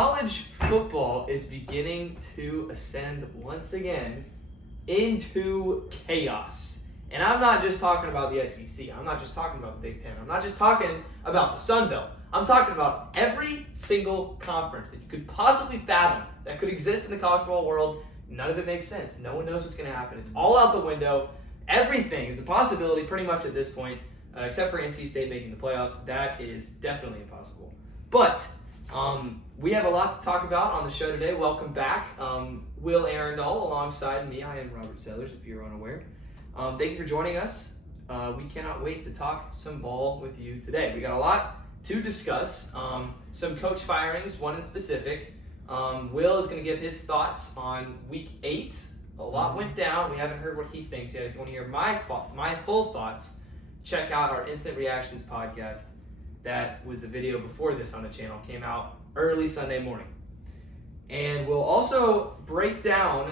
College football is beginning to ascend once again into chaos. And I'm not just talking about the SEC. I'm not just talking about the Big Ten. I'm not just talking about the Sun Belt. I'm talking about every single conference that you could possibly fathom that could exist in the college football world. None of it makes sense. No one knows what's going to happen. It's all out the window. Everything is a possibility pretty much at this point, except for NC State making the playoffs. That is definitely impossible. But we have a lot to talk about on the show today. Welcome back. Will Arundel alongside me. I am Robert Sellers, if you're unaware. Thank you for joining us. We cannot wait to talk some ball with you today. We got a lot to discuss. Some coach firings, one in specific. Will is going to give his thoughts on Week 8. A lot went down. We haven't heard what he thinks yet. If you want to hear my full thoughts, check out our Instant Reactions podcast. That was the video before this on the channel. Came out early Sunday morning. And we'll also break down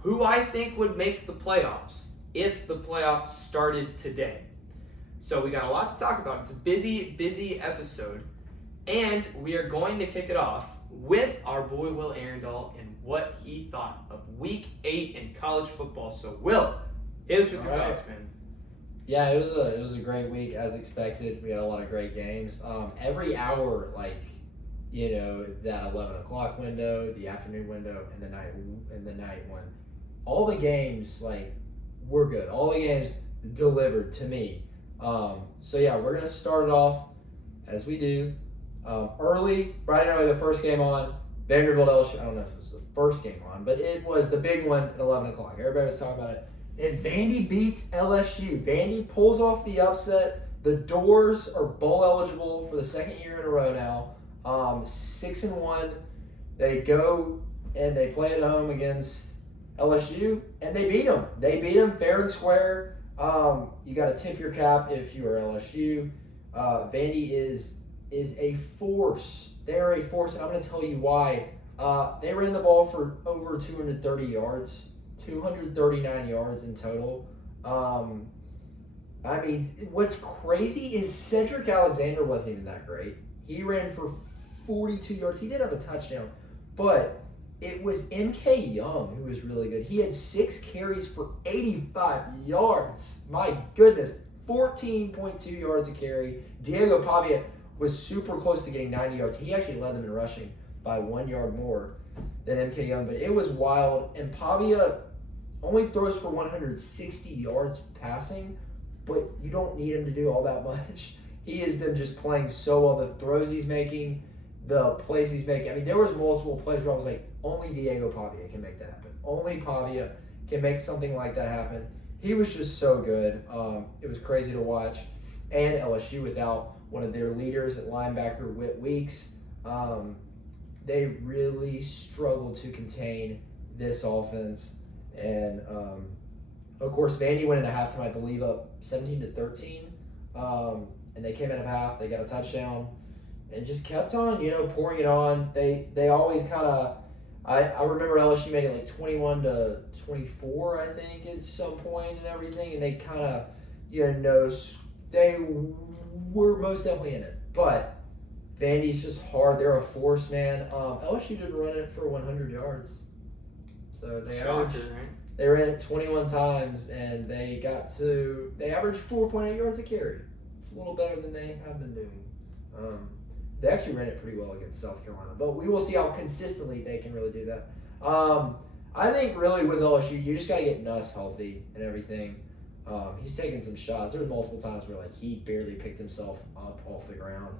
who I think would make the playoffs if the playoffs started today. So we got a lot to talk about. It's a busy episode. And we are going to kick it off with our boy Will Arundel and what he thought of Week 8 in college football. So Will, hit us with your thoughts, man. Yeah, it was a great week as expected. We had a lot of great games. Every hour, that 11 o'clock window, the afternoon window, and the night one, all the games were good. All the games delivered to me. So yeah, we're gonna start it off as we do early. Right now, the first game on Vanderbilt LSU. I don't know if it was the first game on, but it was the big one at 11 o'clock. Everybody was talking about it. And Vandy beats LSU. Vandy pulls off the upset. The Doors are bowl eligible for the second year in a row now. 6-1. They go and they play at home against LSU, and they beat them. They beat them fair and square. You got to tip your cap if you are LSU. Vandy is a force. They are a force. I'm going to tell you why. They ran the ball for over 230 yards. 239 yards in total. What's crazy is Cedric Alexander wasn't even that great. He ran for 42 yards. He did have a touchdown, but it was MK Young who was really good. He had 6 carries for 85 yards. My goodness, 14.2 yards a carry. Diego Pavia was super close to getting 90 yards. He actually led them in rushing by 1 yard more than MK Young, but it was wild. And Pavia only throws for 160 yards passing, but you don't need him to do all that much. He has been just playing so well. The throws he's making, the plays he's making. There was multiple plays where I was like, only Diego Pavia can make that happen. Only Pavia can make something like that happen. He was just so good. It was crazy to watch. And LSU without one of their leaders at linebacker, Whit Weeks. They really struggled to contain this offense. And, of course, Vandy went into halftime, I believe, up 17-13. And they came out of half. They got a touchdown and just kept on, pouring it on. They always kind of – I remember LSU made it 21-24, I think, at some point and everything. And they kind of, they were most definitely in it. But Vandy's just hard. They're a force, man. LSU didn't run it for 100 yards. So they ran it 21 times, and they averaged 4.8 yards a carry. It's a little better than they have been doing. They actually ran it pretty well against South Carolina, but we will see how consistently they can really do that. I think really with LSU, you just got to get Nuss healthy and everything. He's taking some shots. There were multiple times where he barely picked himself up off the ground,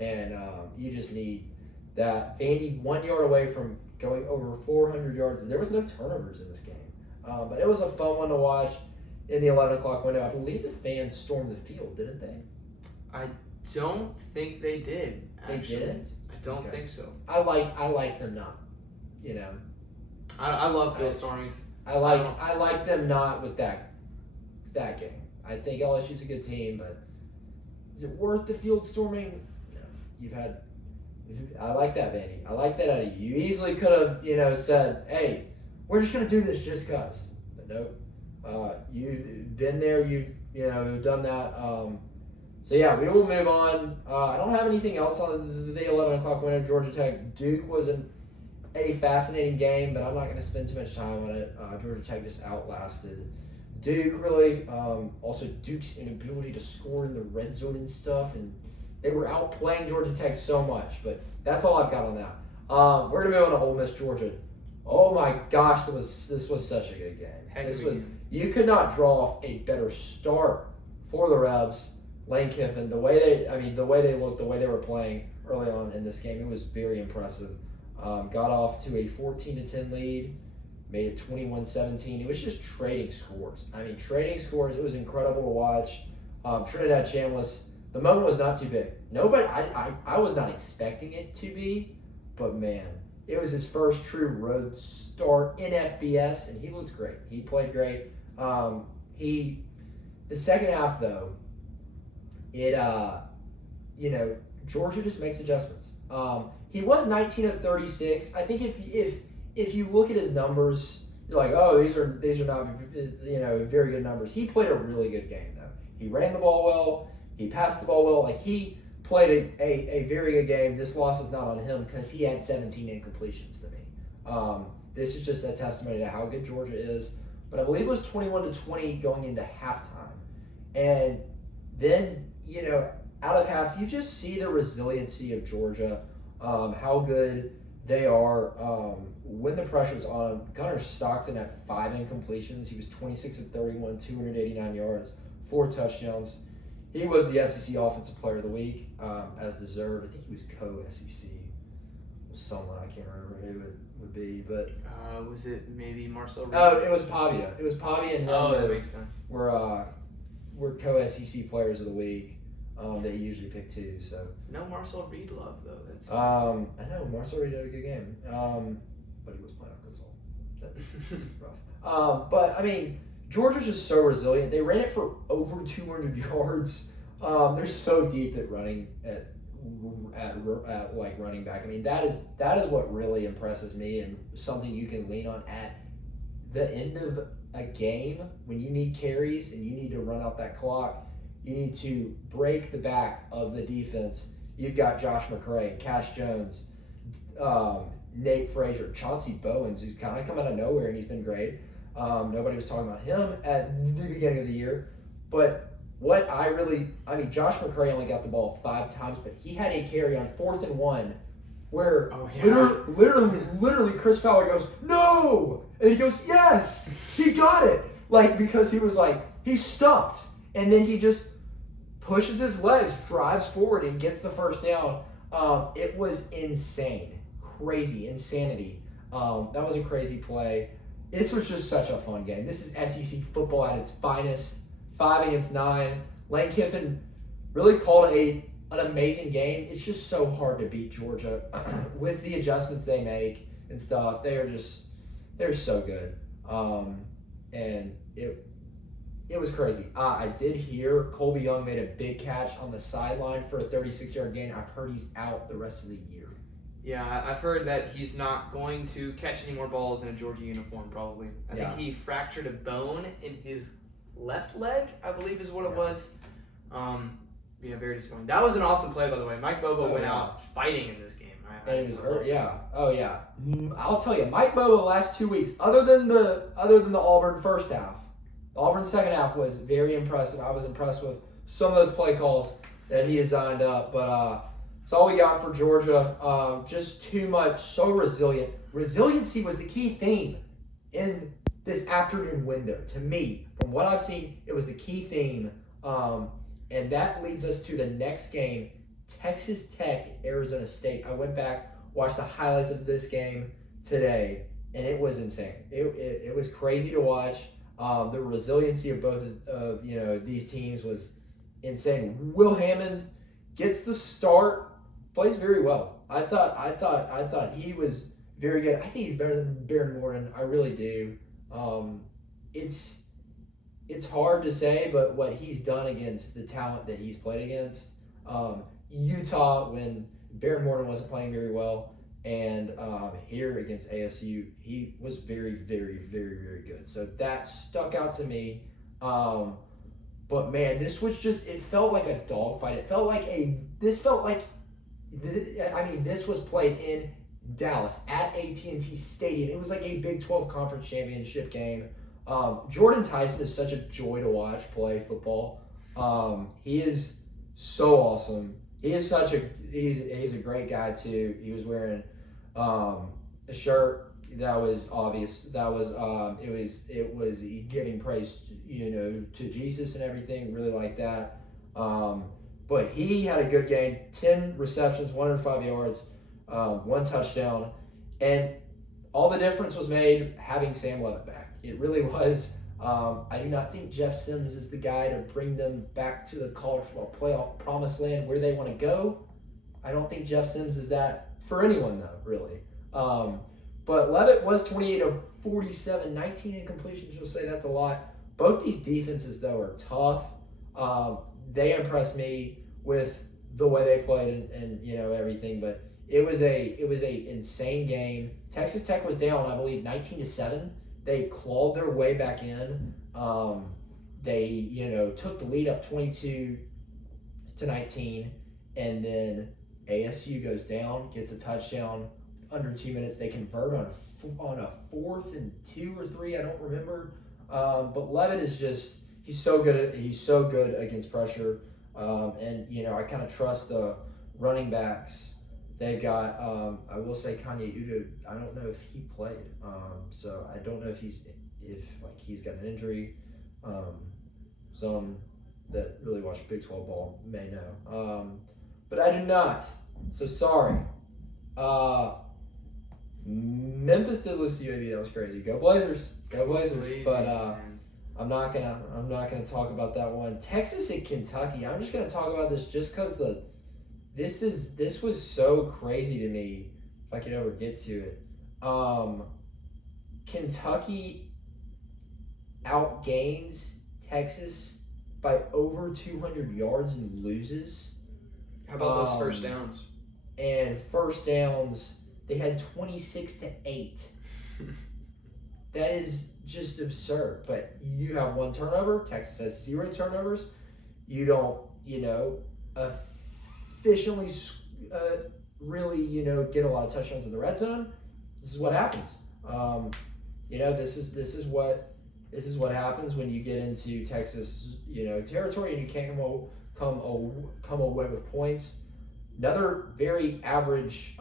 and you just need that. Vandy 1 yard away from going over 400 yards, and there was no turnovers in this game. But it was a fun one to watch in the 11 o'clock window. I believe the fans stormed the field, didn't they? I don't think they did. Actually. They didn't? I don't think so. I like them not. I love field stormings. I like them not with that game. I think LSU's a good team, but is it worth the field storming? No. I like that, Vandy. I like that out of you. You easily could have, said, hey, we're just going to do this just because. But nope. You've been there. You've, done that. So yeah, we will move on. I don't have anything else on the 11 o'clock winner. Georgia Tech Duke was a fascinating game, but I'm not going to spend too much time on it. Georgia Tech just outlasted Duke, really. Also, Duke's inability to score in the red zone and stuff, and they were outplaying Georgia Tech so much. But that's all I've got on that. We're going to move on to Ole Miss, Georgia. Oh my gosh, this was such a good game. You could not draw off a better start for the Rebs. Lane Kiffin, the way they looked, the way they were playing early on in this game, it was very impressive. Got off to a 14-10 lead, made it 21-17. It was just trading scores. It was incredible to watch. Trinidad Chambliss, the moment was not too big. I was not expecting it to be, but man, it was his first true road start in FBS, and he looked great. He played great. The second half though, Georgia just makes adjustments. He was 19 of 36. I think if you look at his numbers, you're like, oh, these are not very good numbers. He played a really good game though. He ran the ball well. He passed the ball well. Like he played a very good game. This loss is not on him because he had 17 incompletions to me. This is just a testimony to how good Georgia is. But I believe it was 21-20 going into halftime, and then out of half, you just see the resiliency of Georgia, how good they are when the pressure's on. Gunnar Stockton had 5 incompletions. He was 26 of 31, 289 yards, 4 touchdowns. He was the SEC Offensive Player of the Week, as deserved. I think he was co-SEC with someone. I can't remember who it would be, but was it maybe Marcel Reed? Oh, it was Pavia. It was Pavia and him. Oh, that makes sense. We're co-SEC Players of the Week. That you usually pick too. So no Marcel Reed love though. That's I know Marcel Reed had a good game. But he was playing Arkansas. Rough. But I mean, Georgia's just so resilient. They ran it for over 200 yards. They're so deep at running at like running back. I mean, that is what really impresses me and something you can lean on at the end of a game when you need carries and you need to run out that clock. You need to break the back of the defense. You've got Josh McCray, Cash Jones, Nate Frazier, Chauncey Bowens, who's kind of come out of nowhere, and he's been great. Nobody was talking about him at the beginning of the year. But Josh McCray only got the ball 5 times, but he had a carry on 4th and 1 where literally Chris Fowler goes, no! And he goes, yes! He got it! Because he was he's stuffed. And then he just pushes his legs, drives forward, and gets the first down. It was insane. Crazy. Insanity. That was a crazy play. This was just such a fun game. This is SEC football at its finest. 5 against 9. Lane Kiffin really called an amazing game. It's just so hard to beat Georgia with the adjustments they make and stuff. They're so good. And it was crazy. I did hear Colby Young made a big catch on the sideline for a 36-yard gain. I've heard he's out the rest of the year. Yeah, I've heard that he's not going to catch any more balls in a Georgia uniform, probably. I think he fractured a bone in his left leg, I believe is what it was. Very disappointing. That was an awesome play, by the way. Mike Bobo went out fighting in this game. And it was Oh yeah. I'll tell you, Mike Bobo the last 2 weeks, other than the Auburn first half, the Auburn second half was very impressive. I was impressed with some of those play calls that he designed up. But that's all we got for Georgia. Just too much, so resilient. Resiliency was the key theme in this afternoon window. To me, from what I've seen, it was the key theme. And that leads us to the next game, Texas Tech, Arizona State. I went back, watched the highlights of this game today, and it was insane. It was crazy to watch. The resiliency of both of these teams was insane. Will Hammond gets the start, plays very well. I thought he was very good. I think he's better than Baron Morton. I really do. It's hard to say, but what he's done against the talent that he's played against, Utah when Baron Morton wasn't playing very well, and here against ASU, he was very, very, very, very good. So that stuck out to me. But man, this was just, it felt like a dogfight. This was played in Dallas at AT&T Stadium. It was like a Big 12 Conference Championship game. Jordan Tyson is such a joy to watch play football. He is so awesome. He's a great guy too. He was wearing a shirt that was obvious. That was it was giving praise to Jesus and everything. Really like that. But he had a good game. 10 receptions, 105 yards, 1 touchdown, and all the difference was made having Sam Levitt back. It really was. I do not think Jeff Sims is the guy to bring them back to the college football playoff promised land where they want to go. I don't think Jeff Sims is that for anyone, though, really. But Levitt was 28 of 47, 19 incompletions. You'll say that's a lot. Both these defenses, though, are tough. They impressed me with the way they played and everything. But it was a insane game. Texas Tech was down, I believe, 19-7. They clawed their way back in. They took the lead up 22-19, and then ASU goes down, gets a touchdown. Under 2 minutes, they convert on a 4th and 2 or 3. I don't remember. But Levitt is he's so good against pressure. And I kind of trust the running backs. They've got, I will say Kanye Udo, I don't know if he played. So I don't know if he's got an injury. Some that really watch Big 12 ball may know. But I do not. So sorry. Memphis did lose to UAB. That was crazy. Go Blazers. Go Blazers. Crazy, but man. I'm not gonna talk about that one. Texas at Kentucky. I'm just gonna talk about this just because this was so crazy to me. If I could ever get to it, Kentucky outgains Texas by over 200 yards and loses. How about those first downs? And first downs, they had 26-8. That is just absurd. But you have 1 turnover. Texas has 0 turnovers. You don't, efficiently really, get a lot of touchdowns in the red zone. This is what happens. This is what happens when you get into Texas, territory and you can't come away with points. Another very average,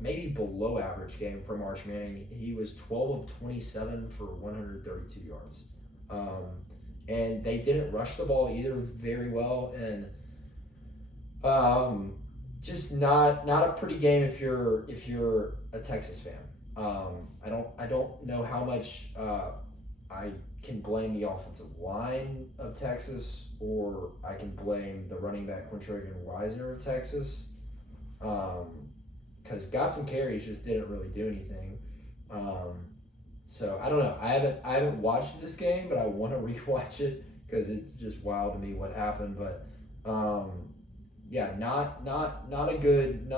maybe below average game from Arch Manning. He was 12 of 27 for 132 yards. And they didn't rush the ball either very well. And just not a pretty game if you're a Texas fan. I don't know how much I can blame the offensive line of Texas, or I can blame the running back Quintrodian Wisener of Texas. Because got some carries, just didn't really do anything. So I don't know. I haven't watched this game, but I want to rewatch it because it's just wild to me what happened. But not a good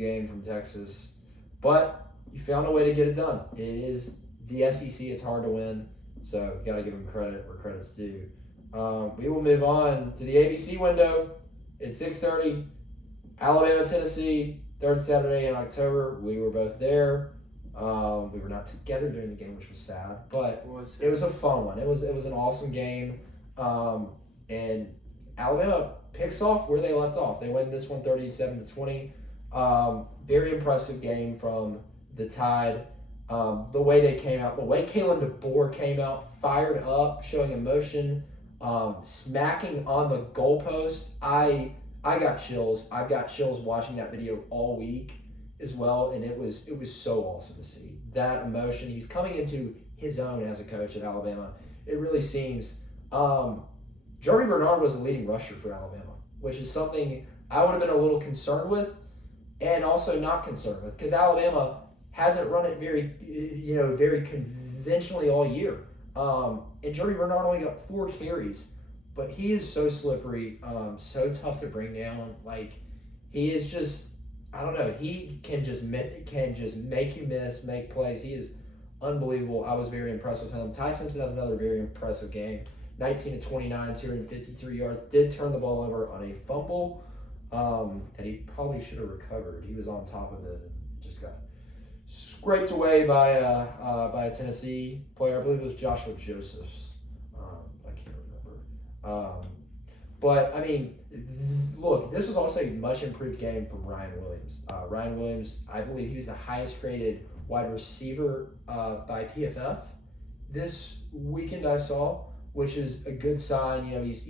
game from Texas. But you found a way to get it done. It is the SEC. It's hard to win, so got to give them credit where credit's due. We will move on to the ABC window. It's 6:30. Alabama, Tennessee, 3rd Saturday in October. We were both there. We were not together during the game, which was sad, but it was a fun one. It was an awesome game. And Alabama picks off where they left off. They win this one 37-20. Very impressive game from the Tide. The way they came out, the way Kalen DeBoer came out, fired up, showing emotion, smacking on the goalpost. I got chills. I've got chills watching that video all week as well, and it was so awesome to see that emotion. He's coming into his own as a coach at Alabama. It really seems. Joey Bernard was the leading rusher for Alabama, which is something I would have been a little concerned with, and also not concerned with, because Alabama hasn't run it very conventionally all year. And Joey Bernard only got 4 carries. But he is so slippery, so tough to bring down. Like, he is just, I don't know. He can just make you miss, make plays. He is unbelievable. I was very impressed with him. Ty Simpson has another very impressive game. 19 to 29, 253 yards. Did turn the ball over on a fumble that he probably should have recovered. He was on top of it and just got scraped away by a Tennessee player. I believe it was Joshua Josephs. I can't remember. But, I mean, look, this was also a much improved game from Ryan Williams. Ryan Williams, I believe he was the highest rated wide receiver by PFF this weekend I saw, which is a good sign. You know, he's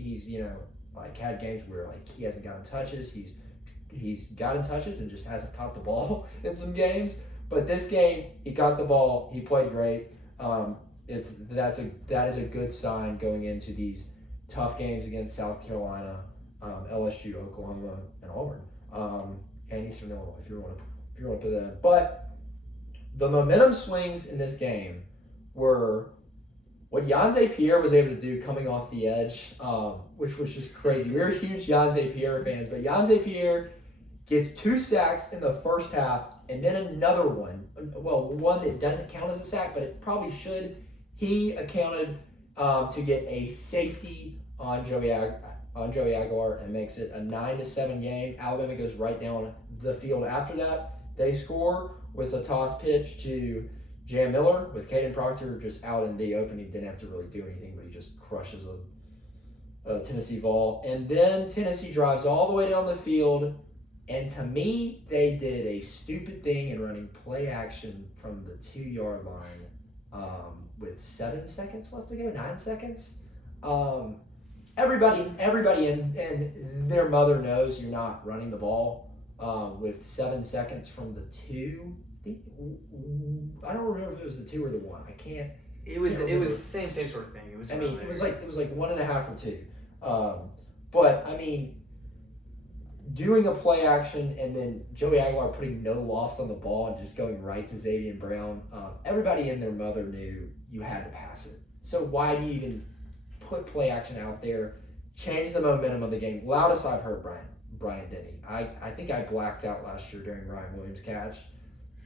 like had games where like he hasn't gotten touches. He's gotten touches and just hasn't caught the ball in some games. But this game, he got the ball. He played great. That is a good sign going into these tough games against South Carolina, LSU, Oklahoma, and Auburn, and Eastern Illinois. If you want to put that in. But the momentum swings in this game were what Napier was able to do coming off the edge, which was just crazy. We were huge Napier fans, but Napier gets 2 sacks in the first half, and then another one. Well, one that doesn't count as a sack, but it probably should. He accounted to get a safety on Joey Aguilar and makes it a 9-7 game. Alabama goes right down the field after that. They score with a toss pitch to Jam Miller with Caden Proctor just out in the open. He didn't have to really do anything, but he just crushes a Tennessee ball. And then Tennessee drives all the way down the field. And to me, they did a stupid thing in running play action from the 2-yard line with 7 seconds left to go, 9 seconds. Everybody and their mother knows you're not running the ball with 7 seconds from the 2. I don't remember if it was the 2 or the 1. I can't. It was the same sort of thing. It was. I mean, it was like 1.5 or 2. But I mean, doing a play action and then Joey Aguilar putting no loft on the ball and just going right to Xavier Brown. Everybody and their mother knew you had to pass it. So why do you even put play action out there? Change the momentum of the game. Loudest I've heard Brian Denny. I think I blacked out last year during Ryan Williams' catch.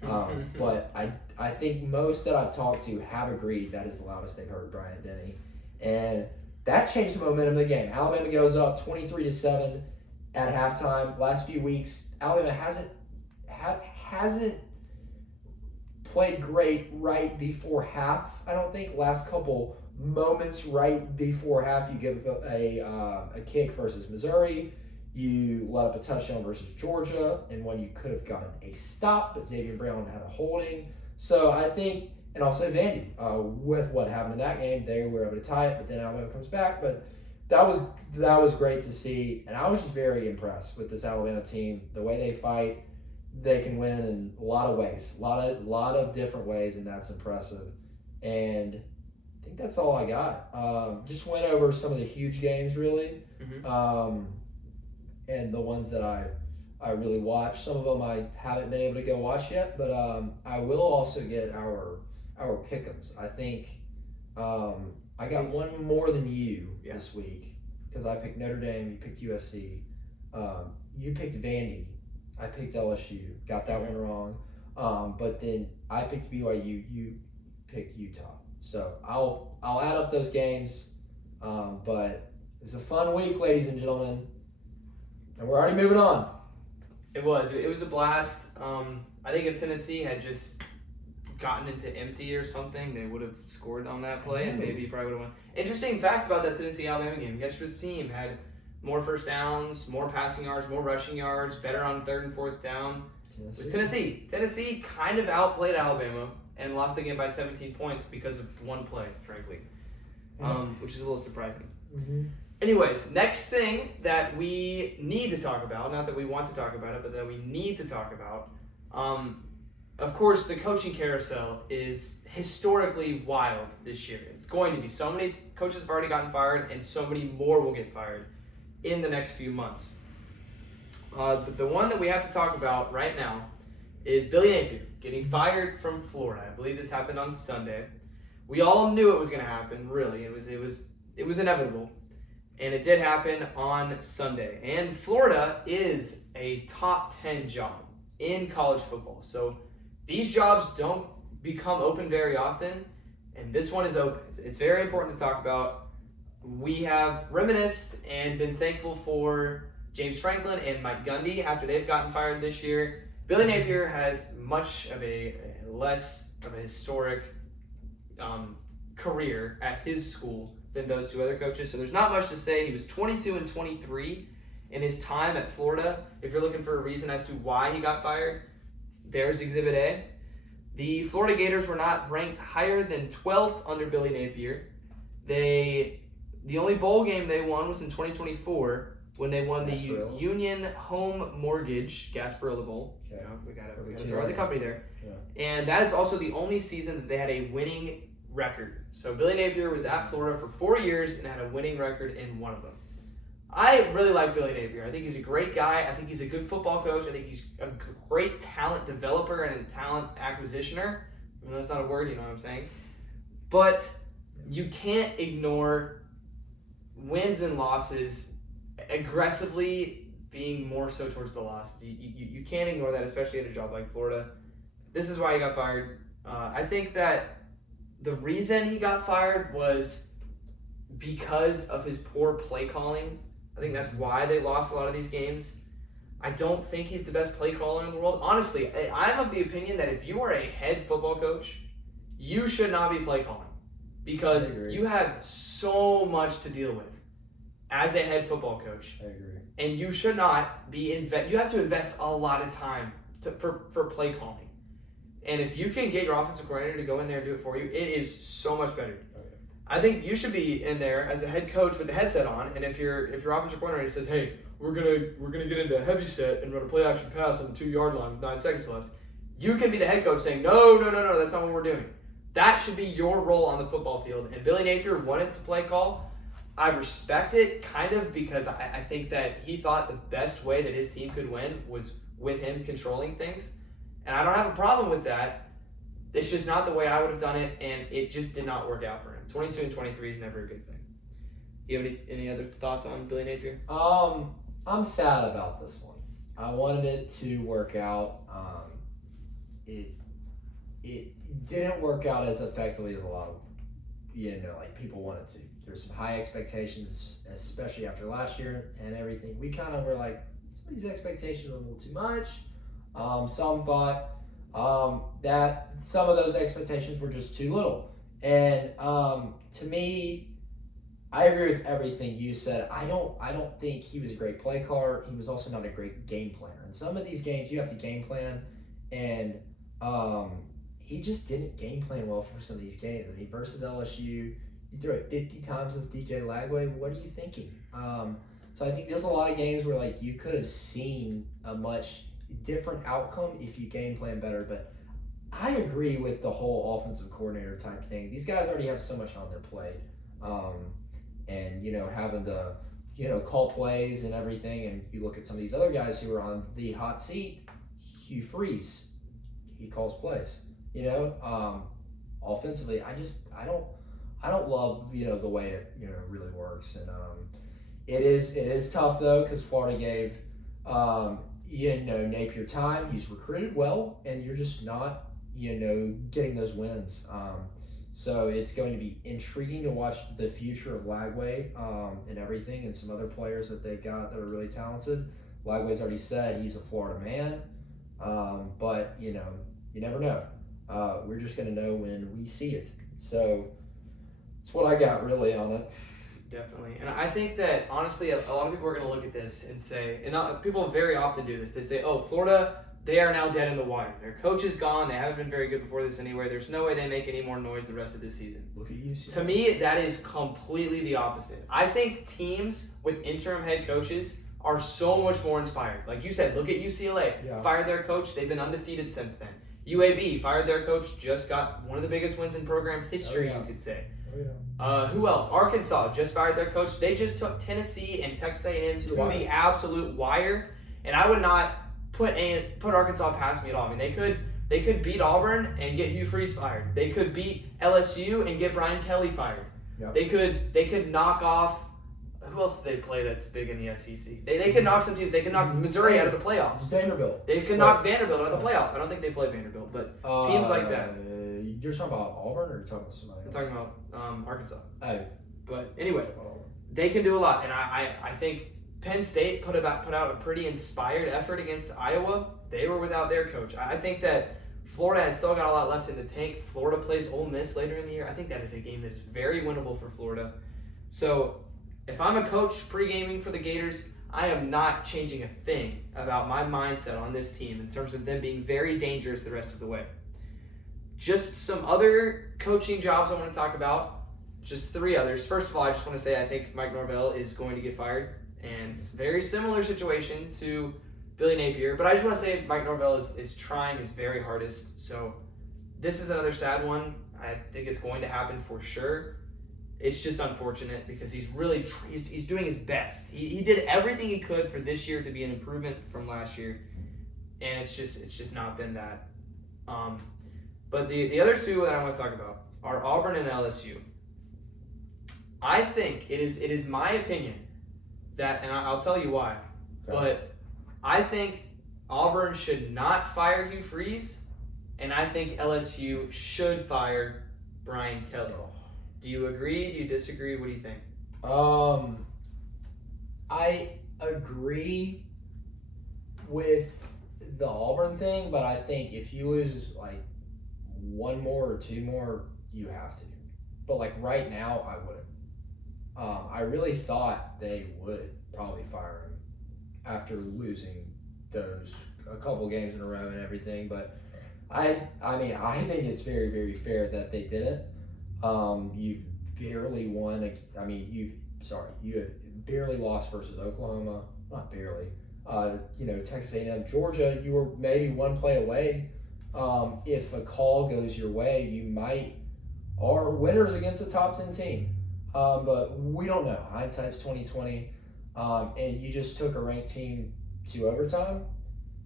But I think most that I've talked to have agreed that is the loudest they've heard Brian Denny. And that changed the momentum of the game. Alabama goes up 23-7 at halftime. Last few weeks, Alabama hasn't played great right before half. I don't think last couple moments right before half, you give up a kick versus Missouri. You let up a touchdown versus Georgia, and one you could have gotten a stop, but Xavier Brown had a holding. So I think, and also Vandy, with what happened in that game, they were able to tie it, but then Alabama comes back. But that was great to see, and I was just very impressed with this Alabama team. The way they fight, they can win in a lot of ways, a lot of different ways, and that's impressive. And I think that's all I got. Just went over some of the huge games, really. Mm-hmm. And the ones that I really watched. Some of them I haven't been able to go watch yet, but I will also get our pick'ems. I think I got one more than you this week because I picked Notre Dame, you picked USC, you picked Vandy, I picked LSU, got that one wrong, but then I picked BYU, you picked Utah. So I'll add up those games, but it's a fun week, ladies and gentlemen. And we're already moving on. It was a blast. I think if Tennessee had just gotten into empty or something, they would have scored on that play and maybe probably would have won. Interesting fact about that Tennessee-Alabama game. Getch's team had more first downs, more passing yards, more rushing yards, better on 3rd and 4th down. It was Tennessee. Tennessee kind of outplayed Alabama and lost the game by 17 points because of one play, frankly, which is a little surprising. Mm-hmm. Anyways, next thing that we need to talk about, not that we want to talk about it, but that we need to talk about, of course, the coaching carousel is historically wild this year. It's going to be. So many coaches have already gotten fired, and so many more will get fired in the next few months. The one that we have to talk about right now is Billy Napier getting fired from Florida. I believe this happened on Sunday. We all knew it was going to happen, really. It was inevitable. And it did happen on Sunday. And Florida is a top 10 job in college football. So these jobs don't become open very often, and this one is open. It's very important to talk about. we have reminisced and been thankful for James Franklin and Mike Gundy after they've gotten fired this year. Billy Napier has much of a less of a historic career at his school than those two other coaches, so there's not much to say. He was 22 and 23 in his time at Florida. If you're looking for a reason as to why he got fired, there's Exhibit A. The Florida Gators were not ranked higher than 12th under Billy Napier. The only bowl game they won was in 2024 when they won the Union Home Mortgage Gasparilla Bowl. Okay. We gotta throw out the company there. Yeah. And that is also the only season that they had a winning record. So Billy Napier was at Florida for 4 years and had a winning record in one of them. I really like Billy Napier. I think he's a great guy. I think he's a good football coach. I think he's a great talent developer and a talent acquisitioner. Even though that's not a word, you know what I'm saying? But you can't ignore wins and losses aggressively being more so towards the losses. You can't ignore that, especially at a job like Florida. This is why he got fired. I think that the reason he got fired was because of his poor play calling. I think that's why they lost a lot of these games. I don't think he's the best play caller in the world. Honestly, I'm of the opinion that if you are a head football coach, you should not be play calling because you have so much to deal with as a head football coach. I agree. And you should not be you have to invest a lot of time for play calling. And if you can get your offensive coordinator to go in there and do it for you, it is so much better. I think you should be in there as a head coach with the headset on, and if your offensive coordinator says, "Hey, we're gonna get into a heavy set and run a play action pass on the 2-yard line with 9 seconds left," you can be the head coach saying, "No, that's not what we're doing." That should be your role on the football field. And Billy Napier wanted to play call. I respect it kind of because I think that he thought the best way that his team could win was with him controlling things, and I don't have a problem with that. It's just not the way I would have done it, and it just did not work out for him. 22 and 23 is never a good thing. You have any other thoughts on Billy Napier? I'm sad about this one. I wanted it to work out. It didn't work out as effectively as a lot of people wanted to. There's some high expectations, especially after last year and everything. We kind of were like, some of these expectations are a little too much. Some thought that some of those expectations were just too little. And to me, I agree with everything you said. I don't think he was a great play caller. He was also not a great game planner. In some of these games, you have to game plan, and he just didn't game plan well for some of these games. I mean, versus LSU, you throw it 50 times with DJ Lagway. What are you thinking? So I think there's a lot of games where you could have seen a much different outcome if you game plan better. But I agree with the whole offensive coordinator type thing. These guys already have so much on their plate, and having to call plays and everything. And you look at some of these other guys who are on the hot seat. Hugh Freeze, he calls plays. Offensively, I don't love the way it really works, and it is tough though because Florida gave Napier time. He's recruited well, and you're just not getting those wins. So it's going to be intriguing to watch the future of Lagway and everything, and some other players that they got that are really talented. Lagway's already said he's a Florida man, but you never know. We're just going to know when we see it. So that's what I got really on it. Definitely. And I think that, honestly, a lot of people are going to look at this and say, and people very often do this, they say, oh, Florida, they are now dead in the water. Their coach is gone. They haven't been very good before this anyway. There's no way they make any more noise the rest of this season. Look at UCLA. To me, that is completely the opposite. I think teams with interim head coaches are so much more inspired. Like you said, look at UCLA. Fired their coach. They've been undefeated since then. UAB fired their coach, just got one of the biggest wins in program history, you could say. Who else? Arkansas just fired their coach. They just took Tennessee and Texas A&M to the absolute wire, and I would not put Arkansas past me at all. I mean, they could beat Auburn and get Hugh Freeze fired. They could beat LSU and get Brian Kelly fired. Yep. They could knock off. Who else do they play that's big in the SEC? They could knock some teams. They could knock Missouri out of the playoffs. Vanderbilt. They could knock Vanderbilt out of the playoffs. I don't think they play Vanderbilt, but teams like that. You're talking about Auburn, or you're talking about somebody else? I'm talking about Arkansas. Oh, But anyway, they can do a lot, and I think Penn State put out a pretty inspired effort against Iowa. They were without their coach. I think that Florida has still got a lot left in the tank. Florida plays Ole Miss later in the year. I think that is a game that is very winnable for Florida. So if I'm a coach pre-gaming for the Gators, I am not changing a thing about my mindset on this team in terms of them being very dangerous the rest of the way. Just some other coaching jobs I want to talk about. Just 3 others. First of all, I just want to say I think Mike Norvell is going to get fired. And it's a very similar situation to Billy Napier. But I just want to say Mike Norvell is trying his very hardest. So this is another sad one. I think it's going to happen for sure. It's just unfortunate because he's really he's doing his best. He did everything he could for this year to be an improvement from last year, and it's just not been that. But the other 2 that I want to talk about are Auburn and LSU. I think it is my opinion that, and I'll tell you why, but I think Auburn should not fire Hugh Freeze, and I think LSU should fire Brian Kelly. Do you agree? Do you disagree? What do you think? I agree with the Auburn thing, but I think if you lose like 1 more or 2 more, you have to. But like right now, I wouldn't. I really thought they would probably fire him after losing those a couple games in a row and everything. But I think it's very, very fair that they didn't. You've barely won. You have barely lost versus Oklahoma. Not barely. Texas A&M, Georgia. You were maybe 1 play away. If a call goes your way, you are winners against a top 10 team. But we don't know. Hindsight's 2020. And you just took a ranked team to overtime.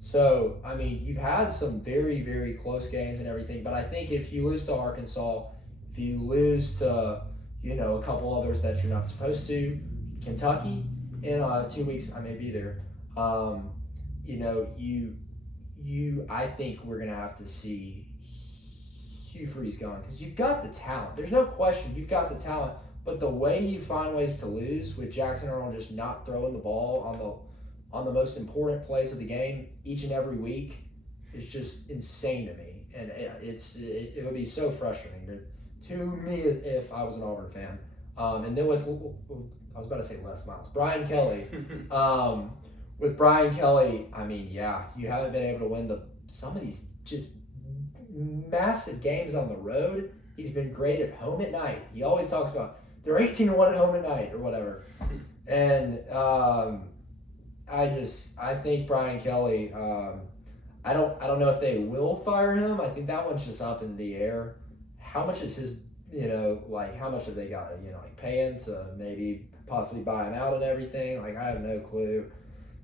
So, you've had some very, very close games and everything. But I think if you lose to Arkansas, if you lose to, a couple others that you're not supposed to, Kentucky, in 2 weeks, I may be there. I think we're going to have to see Hugh Freeze gone because you've got the talent. There's no question you've got the talent, but the way you find ways to lose with Jackson Arnold just not throwing the ball on the most important plays of the game each and every week is just insane to me, and it would be so frustrating to me as if I was an Auburn fan. And then with I was about to say Les Miles, Brian Kelly. With Brian Kelly, you haven't been able to win some of these just massive games on the road. He's been great at home at night. He always talks about they're 18-1 at home at night or whatever. And I think Brian Kelly. I don't know if they will fire him. I think that one's just up in the air. How much is his? How much have they got to pay him to maybe possibly buy him out and everything? I have no clue.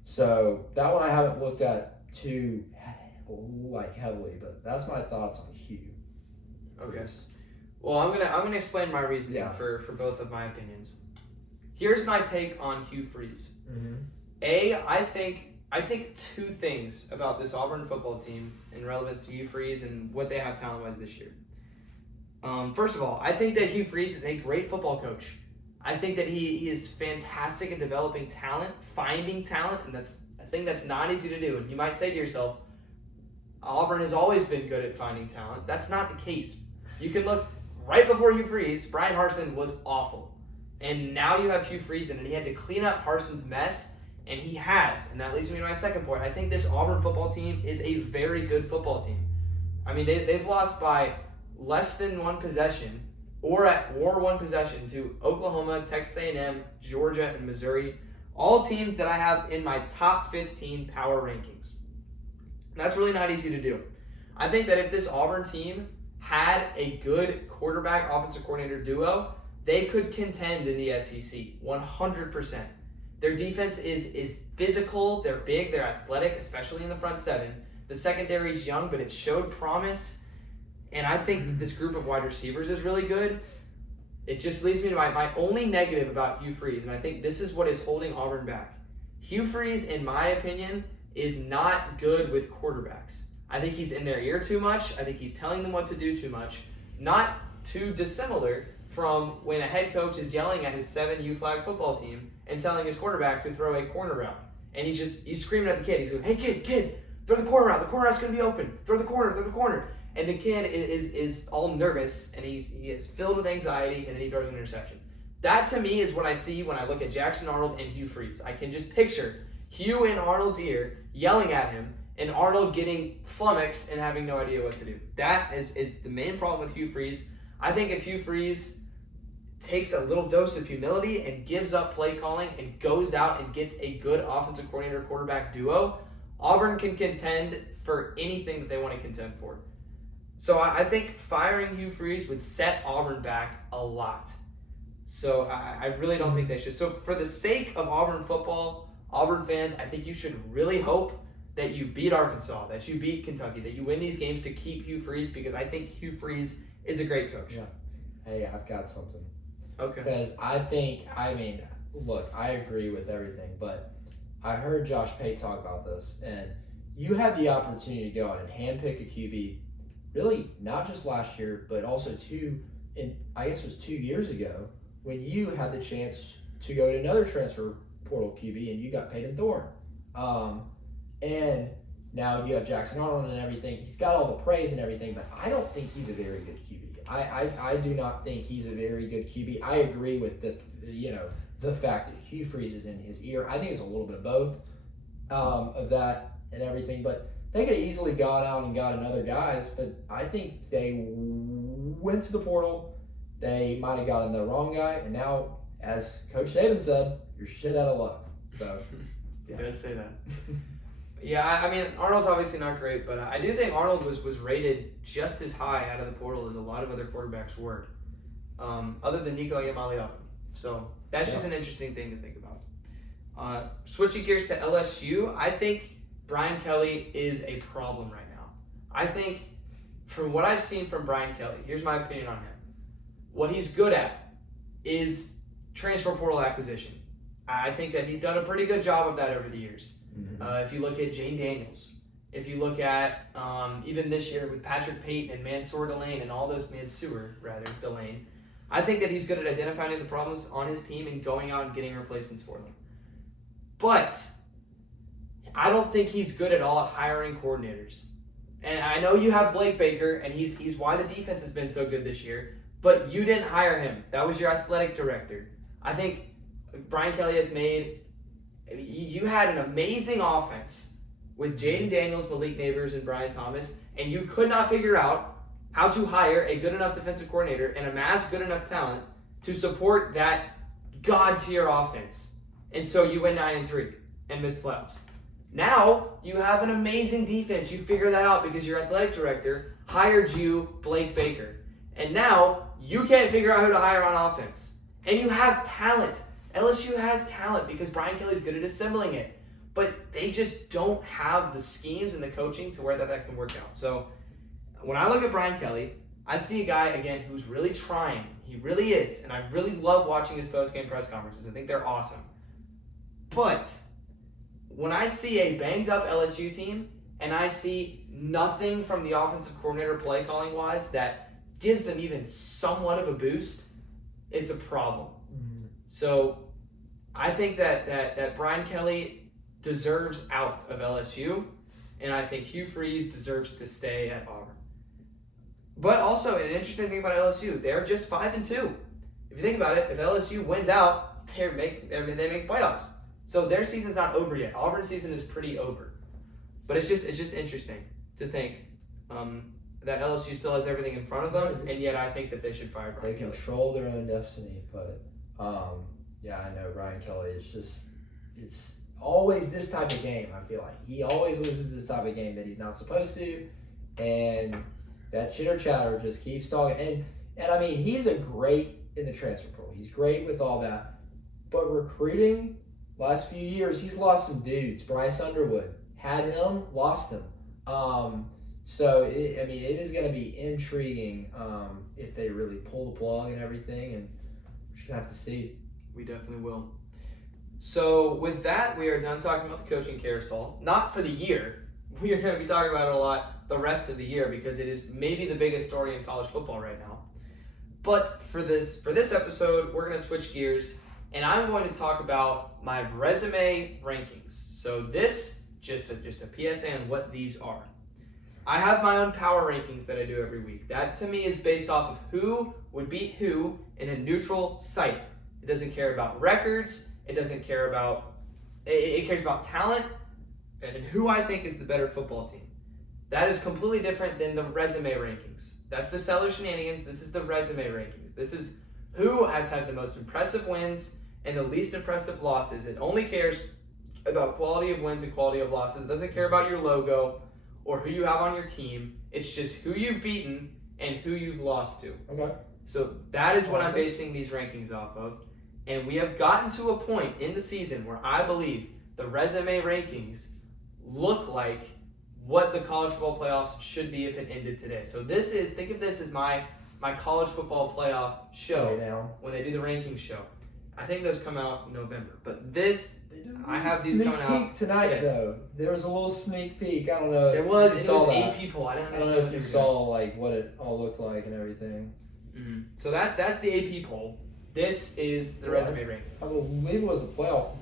So that one I haven't looked at too heavily, but that's my thoughts on Hugh. Okay. Well, I'm gonna explain my reasoning for both of my opinions. Here's my take on Hugh Freeze. Mm-hmm. I think 2 things about this Auburn football team in relevance to Hugh Freeze and what they have talent-wise this year. First of all, I think that Hugh Freeze is a great football coach. I think that he is fantastic at developing talent, finding talent, and that's a thing that's not easy to do. And you might say to yourself, Auburn has always been good at finding talent. That's not the case. You can look right before Hugh Freeze, Brian Harsin was awful. And now you have Hugh Freeze in, and he had to clean up Harsin's mess, and he has. And that leads me to my second point. I think this Auburn football team is a very good football team. They've lost by less than 1 possession or 1 possession to Oklahoma, Texas A&M, Georgia, and Missouri, all teams that I have in my top 15 power rankings. That's really not easy to do. I think that if this Auburn team had a good quarterback, offensive coordinator duo, they could contend in the SEC 100%. Their defense is physical, they're big, they're athletic, especially in the front 7. The secondary is young, but it showed promise. And I think this group of wide receivers is really good. It just leads me to my only negative about Hugh Freeze, and I think this is what is holding Auburn back. Hugh Freeze, in my opinion, is not good with quarterbacks. I think he's in their ear too much. I think he's telling them what to do too much. Not too dissimilar from when a head coach is yelling at his 7U flag football team and telling his quarterback to throw a corner route. And he's screaming at the kid. He's going, hey, kid, throw the corner route. The corner route's going to be open. Throw the corner. And the kid is all nervous, and he is filled with anxiety, and then he throws an interception. That, to me, is what I see when I look at Jackson Arnold and Hugh Freeze. I can just picture Hugh in Arnold's ear yelling at him, and Arnold getting flummoxed and having no idea what to do. That is the main problem with Hugh Freeze. I think if Hugh Freeze takes a little dose of humility and gives up play calling and goes out and gets a good offensive coordinator quarterback duo, Auburn can contend for anything that they want to contend for. So I think firing Hugh Freeze would set Auburn back a lot. So I really don't think they should. So for the sake of Auburn football, Auburn fans, I think you should really hope that you beat Arkansas, that you beat Kentucky, that you win these games to keep Hugh Freeze, because I think Hugh Freeze is a great coach. Yeah. Hey, I've got something. Okay. Because look, I agree with everything, but I heard Josh Pate talk about this, and you had the opportunity to go out and handpick a QB, really not just last year, but also 2 years ago, when you had the chance to go to another transfer portal QB and you got Peyton Thorne. And now you have Jackson Arnold and everything. He's got all the praise and everything, but I don't think he's a very good QB. I do not think he's a very good QB. I agree with the fact that Hugh Freeze is in his ear. I think it's a little bit of both of that and everything, but they could have easily gone out and got another guys, but I think they went to the portal. They might have gotten the wrong guy, and now, as Coach Saban said, you're shit out of luck. So, yeah. He does say that. Yeah, I mean, Arnold's obviously not great, but I do think Arnold was rated just as high out of the portal as a lot of other quarterbacks were, other than Nico Iamaleava. So that's just an interesting thing to think about. Switching gears to LSU, I think Brian Kelly is a problem right now. I think, from what I've seen from Brian Kelly, here's my opinion on him. What he's good at is transfer portal acquisition. I think that he's done a pretty good job of that over the years. Mm-hmm. If you look at Jane Daniels, if you look at even this year with Patrick Payton and Mansour Delane and all those, Delane, I think that he's good at identifying the problems on his team and going out and getting replacements for them. But I don't think he's good at all at hiring coordinators. And I know you have Blake Baker, and he's why the defense has been so good this year, but you didn't hire him. That was your athletic director. I think Brian Kelly has made... You had an amazing offense with Jaden Daniels, Malik Neighbors, and Brian Thomas, and you could not figure out how to hire a good enough defensive coordinator and amass good enough talent to support that god-tier offense. And so you went 9-3 and missed the playoffs. Now you have an amazing defense. You figure that out because your athletic director hired you, Blake Baker. And now you can't figure out who to hire on offense. And you have talent. LSU has talent because Brian Kelly's good at assembling it. But they just don't have the schemes and the coaching to where that can work out. So when I look at Brian Kelly, I see a guy, again, who's really trying. He really is. And I really love watching his post-game press conferences. I think they're awesome. But when I see a banged-up LSU team and I see nothing from the offensive coordinator play calling wise that gives them even somewhat of a boost, it's a problem. Mm-hmm. So I think that Brian Kelly deserves out of LSU, and I think Hugh Freeze deserves to stay at Auburn. But also, an interesting thing about LSU, they're just 5-2. If you think about it, if LSU wins out, they make playoffs. So their season's not over yet. Auburn's season is pretty over. But it's just interesting to think that LSU still has everything in front of them, and yet I think that they should fire Brian Kelly. They control their own destiny, but yeah, I know Brian Kelly it's always this type of game, I feel like. He always loses this type of game that he's not supposed to, and that chitter chatter just keeps talking. And I mean, he's a great in the transfer portal. He's great with all that. But recruiting, last few years, he's lost some dudes. Bryce Underwood had him, lost him. So, it is going to be intriguing if they really pull the plug and everything, and we're just going to have to see. We definitely will. So, with that, we are done talking about the coaching carousel. Not for the year. We are going to be talking about it a lot the rest of the year because it is maybe the biggest story in college football right now. But for this episode, we're gonna switch gears, and I'm going to talk about my resume rankings. So this just a PSA on what these are. I have my own power rankings that I do every week. That to me is based off of who would beat who in a neutral site. It doesn't care about records. It doesn't care about. It cares about talent and who I think is the better football team. That is completely different than the resume rankings. That's the seller shenanigans. This is the resume rankings. This is who has had the most impressive wins and the least impressive losses. It only cares about quality of wins and quality of losses. It doesn't care about your logo or who you have on your team. It's just who you've beaten and who you've lost to. Okay. So that is what I'm basing these rankings off of. And we have gotten to a point in the season where I believe the resume rankings look like what the college football playoffs should be if it ended today. So think of this as my college football playoff show right now. When they do the ranking show. I think those come out in November. But I have these sneak coming out. peek tonight, though. There was a little sneak peek. I don't know. There was. If It you was saw 8 that. people. I don't know if you saw like what it all looked like and everything. Mm-hmm. So that's the AP poll. This is the resume rankings. I believe it was a playoff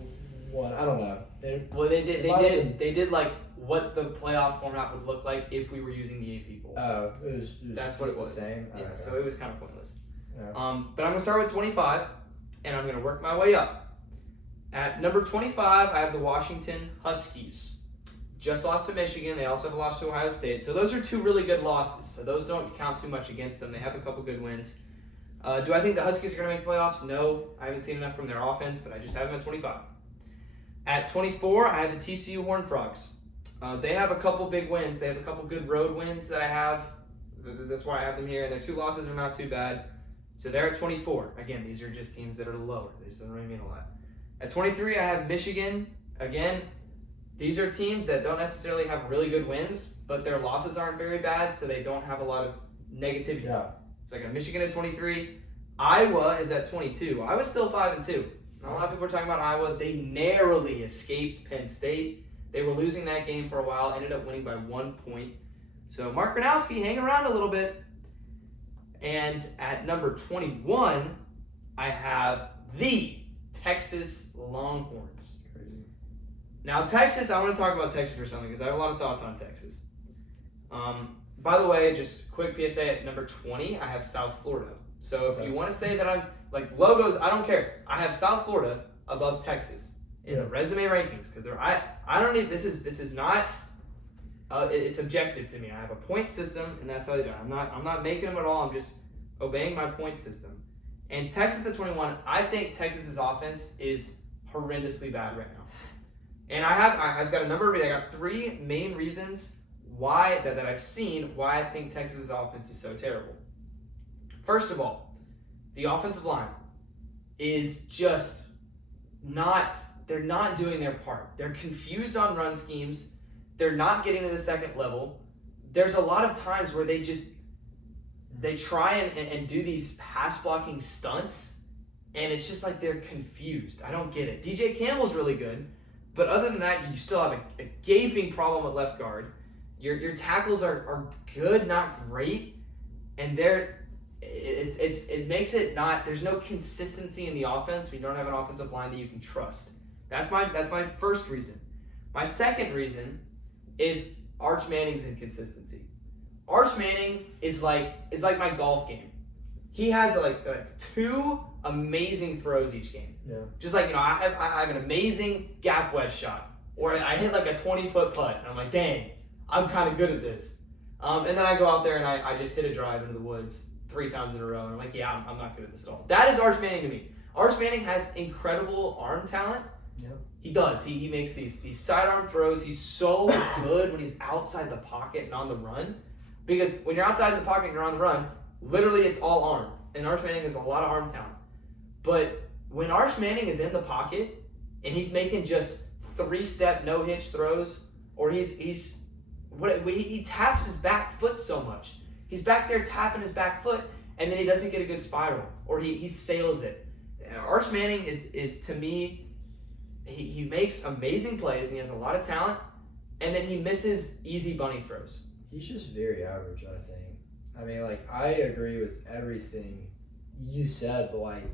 one. I don't know. They did like what the playoff format would look like if we were using the AP poll. Oh, it was that's what it was. The same. Yeah, okay. So it was kind of pointless. Yeah. But I'm gonna start with 25, and I'm gonna work my way up. At number 25, I have the Washington Huskies. Just lost to Michigan. They also have a loss to Ohio State. So those are 2 really good losses. So those don't count too much against them. They have a couple good wins. Do I think the Huskies are going to make the playoffs? No. I haven't seen enough from their offense, but I just have them at 25. At 24, I have the TCU Horned Frogs. They have a couple big wins. They have a couple good road wins that I have. That's why I have them here. And their 2 losses are not too bad. So they're at 24. Again, these are just teams that are lower. These don't really mean a lot. At 23, I have Michigan. Again, these are teams that don't necessarily have really good wins, but their losses aren't very bad, so they don't have a lot of negativity. Yeah. So I got Michigan at 23. Iowa is at 22. Iowa's still 5-2. Not a lot of people are talking about Iowa. They narrowly escaped Penn State. They were losing that game for a while, ended up winning by 1 point. So Mark Gronowski, hang around a little bit. And at number 21, I have the Texas Longhorns. Crazy. Now, Texas, I want to talk about Texas for something because I have a lot of thoughts on Texas. By the way, just quick PSA, at number 20, I have South Florida. So if you want to say that I'm, like, logos, I don't care. I have South Florida above Texas in the resume rankings because I don't need, this is not, it's objective to me. I have a point system, and that's how they do it. I'm not making them at all. I'm just obeying my point system. And Texas at 21, I think Texas's offense is horrendously bad right now. And I've got a number of, I got 3 main reasons why that I've seen why I think Texas's offense is so terrible. First of all, the offensive line is just they're not doing their part. They're confused on run schemes. They're not getting to the second level. There's a lot of times where they try and do these pass blocking stunts, and it's just like they're confused. I don't get it. DJ Campbell's really good, but other than that, you still have a gaping problem at left guard. Your tackles are good, not great, and it makes it not. There's no consistency in the offense. We don't have an offensive line that you can trust. That's my first reason. My second reason is Arch Manning's inconsistency. Arch Manning is like my golf game. He has like 2 amazing throws each game. Yeah. Just like, I have an amazing gap wedge shot, or I hit like a 20-foot putt, and I'm like, dang, I'm kind of good at this. And then I go out there and I just hit a drive into the woods 3 times in a row, and I'm like, yeah, I'm not good at this at all. That is Arch Manning to me. Arch Manning has incredible arm talent. Yep. He does. He makes these sidearm throws. He's so good when he's outside the pocket and on the run. Because when you're outside the pocket and you're on the run, literally it's all arm. And Arch Manning has a lot of arm talent. But when Arch Manning is in the pocket and he's making just 3-step no-hitch throws, or he taps his back foot so much. He's back there tapping his back foot, and then he doesn't get a good spiral, or he sails it. Arch Manning is to me, he makes amazing plays, and he has a lot of talent, and then he misses easy bunny throws. He's just very average, I think. I mean, like, I agree with everything you said, but like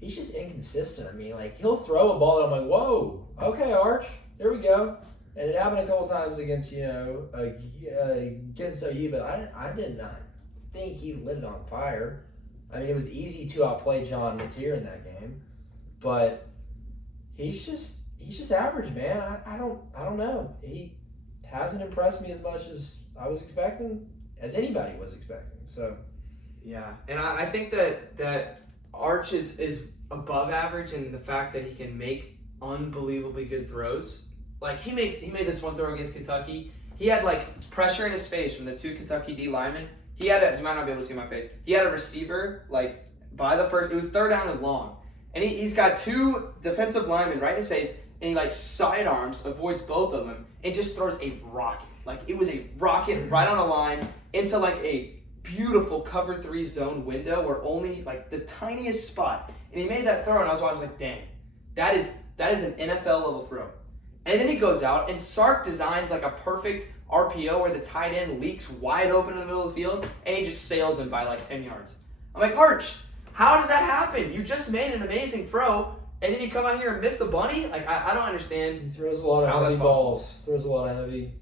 he's just inconsistent. I mean, like he'll throw a ball and I'm like, whoa, okay, Arch, here we go. And it happened a couple times against against OU, but I did not think he lit it on fire. I mean, it was easy to outplay John Napier in that game, but he's just average, man. I don't know. He hasn't impressed me as much as I was expecting, as anybody was expecting. So yeah, and I think that Arch is above average in the fact that he can make unbelievably good throws. Like he made this one throw against Kentucky. He had like pressure in his face from the two Kentucky D linemen. You might not be able to see my face. He had a receiver like by the first. It was third down and long, and he's got two defensive linemen right in his face, and he like sidearms, avoids both of them, and just throws a rocket. Like it was a rocket right on a line into like a beautiful cover 3 zone window where only like the tiniest spot. And he made that throw, and I was watching like, dang, that is an NFL level throw. And then he goes out, and Sark designs like a perfect RPO where the tight end leaks wide open in the middle of the field, and he just sails him by like 10 yards. I'm like, Arch, how does that happen? You just made an amazing throw, and then you come out here and miss the bunny? Like, I don't understand. He throws a lot of heavy balls. Throws a lot of heavy.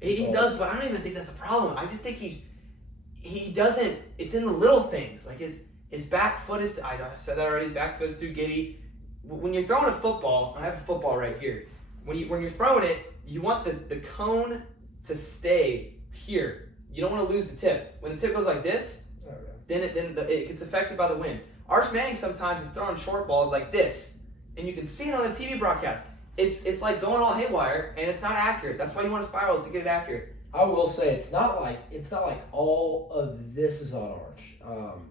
He does, but I don't even think that's a problem. I just think he doesn't. It's in the little things. Like his back foot is. I said that already. His back foot is too giddy. When you're throwing a football, I have a football right here. When you're throwing it, you want the cone to stay here. You don't want to lose the tip. When the tip goes like this, then it gets affected by the wind. Arch Manning sometimes is throwing short balls like this, and you can see it on the TV broadcast. It's like going all haywire, and it's not accurate. That's why you want to spiral, is to get it accurate. I will say it's not like all of this is on Arch.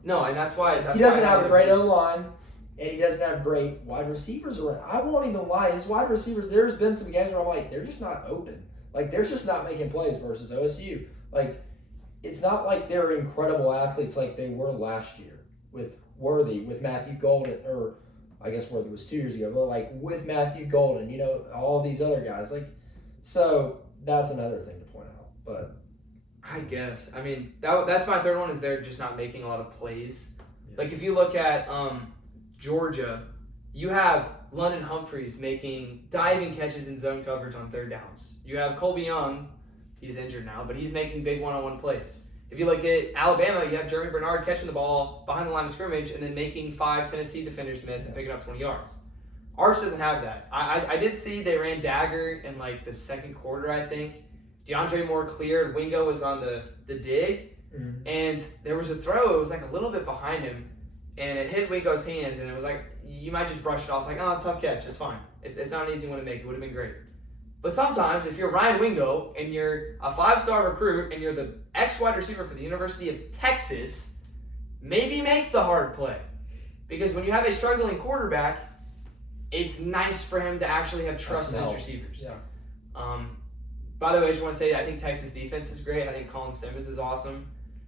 No, and that's why he doesn't have a great O-line, and he doesn't have great wide receivers around. I won't even lie, his wide receivers. There's been some games where I'm like, they're just not open. Like they're just not making plays versus OSU. Like it's not like they're incredible athletes like they were last year with Worthy, with Matthew Golden, or I guess Worthy was 2 years ago, but like with Matthew Golden, all these other guys. Like, so that's another thing to point out. But I guess. I mean, that's my third one, is they're just not making a lot of plays. Yeah. Like if you look at Georgia, you have London Humphreys making diving catches in zone coverage on third downs. You have Colby Young, he's injured now, but he's making big one-on-one plays. If you look at Alabama, you have Jeremy Bernard catching the ball behind the line of scrimmage and then making 5 Tennessee defenders miss and picking up 20 yards. Arch doesn't have that. I did see they ran dagger in like the second quarter, I think. DeAndre Moore cleared. Wingo was on the dig. Mm-hmm. And there was a throw. It was like a little bit behind him. And it hit Wingo's hands. And it was like, you might just brush it off. Like, oh, tough catch. It's fine. It's not an easy one to make. It would have been great. But sometimes, if you're Ryan Wingo and you're a 5-star recruit and you're the ex-wide receiver for the University of Texas, maybe make the hard play. Because when you have a struggling quarterback, it's nice for him to actually have trust in his receivers. Yeah. By the way, I just want to say I think Texas defense is great. I think Colin Simmons is awesome.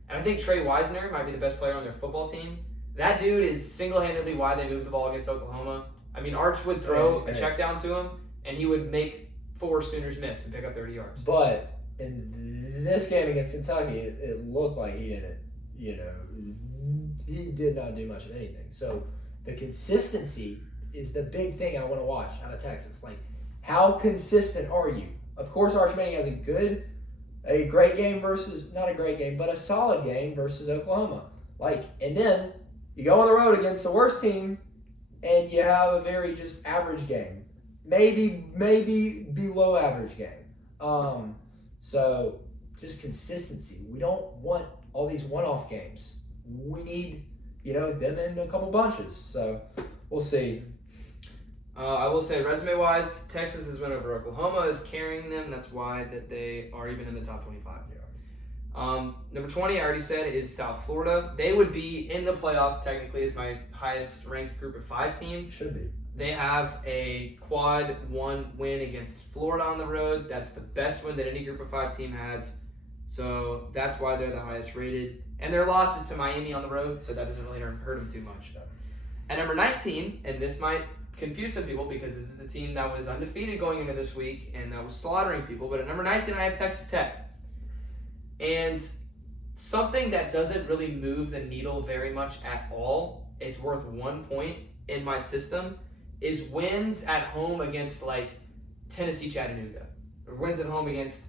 And I think Trey Wisner might be the best player on their football team. That dude is single-handedly why they moved the ball against Oklahoma. I mean, Arch would throw a check down to him, and he would make 4 Sooners miss and pick up 30 yards. But in this game against Kentucky, it looked like he didn't, he did not do much of anything. So the consistency is the big thing I want to watch out of Texas. Like, how consistent are you? Of course, Arch Manning has a great game versus, not a great game, but a solid game versus Oklahoma. Like, and then you go on the road against the worst team and you have a very just average game. Maybe below average game. So just consistency. We don't want all these one-off games. We need, them in a couple bunches. So we'll see. I will say, resume-wise, Texas' win over Oklahoma is carrying them. That's why that they are even in the top 25. Yeah. Number 20, I already said, is South Florida. They would be in the playoffs technically as my highest-ranked Group of 5 team. Should be. They have a quad 1 win against Florida on the road. That's the best win that any Group of 5 team has. So that's why they're the highest rated. And their loss is to Miami on the road, so that doesn't really hurt them too much. At number 19, and this might confuse some people because this is the team that was undefeated going into this week and that was slaughtering people, but at number 19, I have Texas Tech. And something that doesn't really move the needle very much at all, it's worth 1 point in my system, is wins at home against like Tennessee Chattanooga, or wins at home against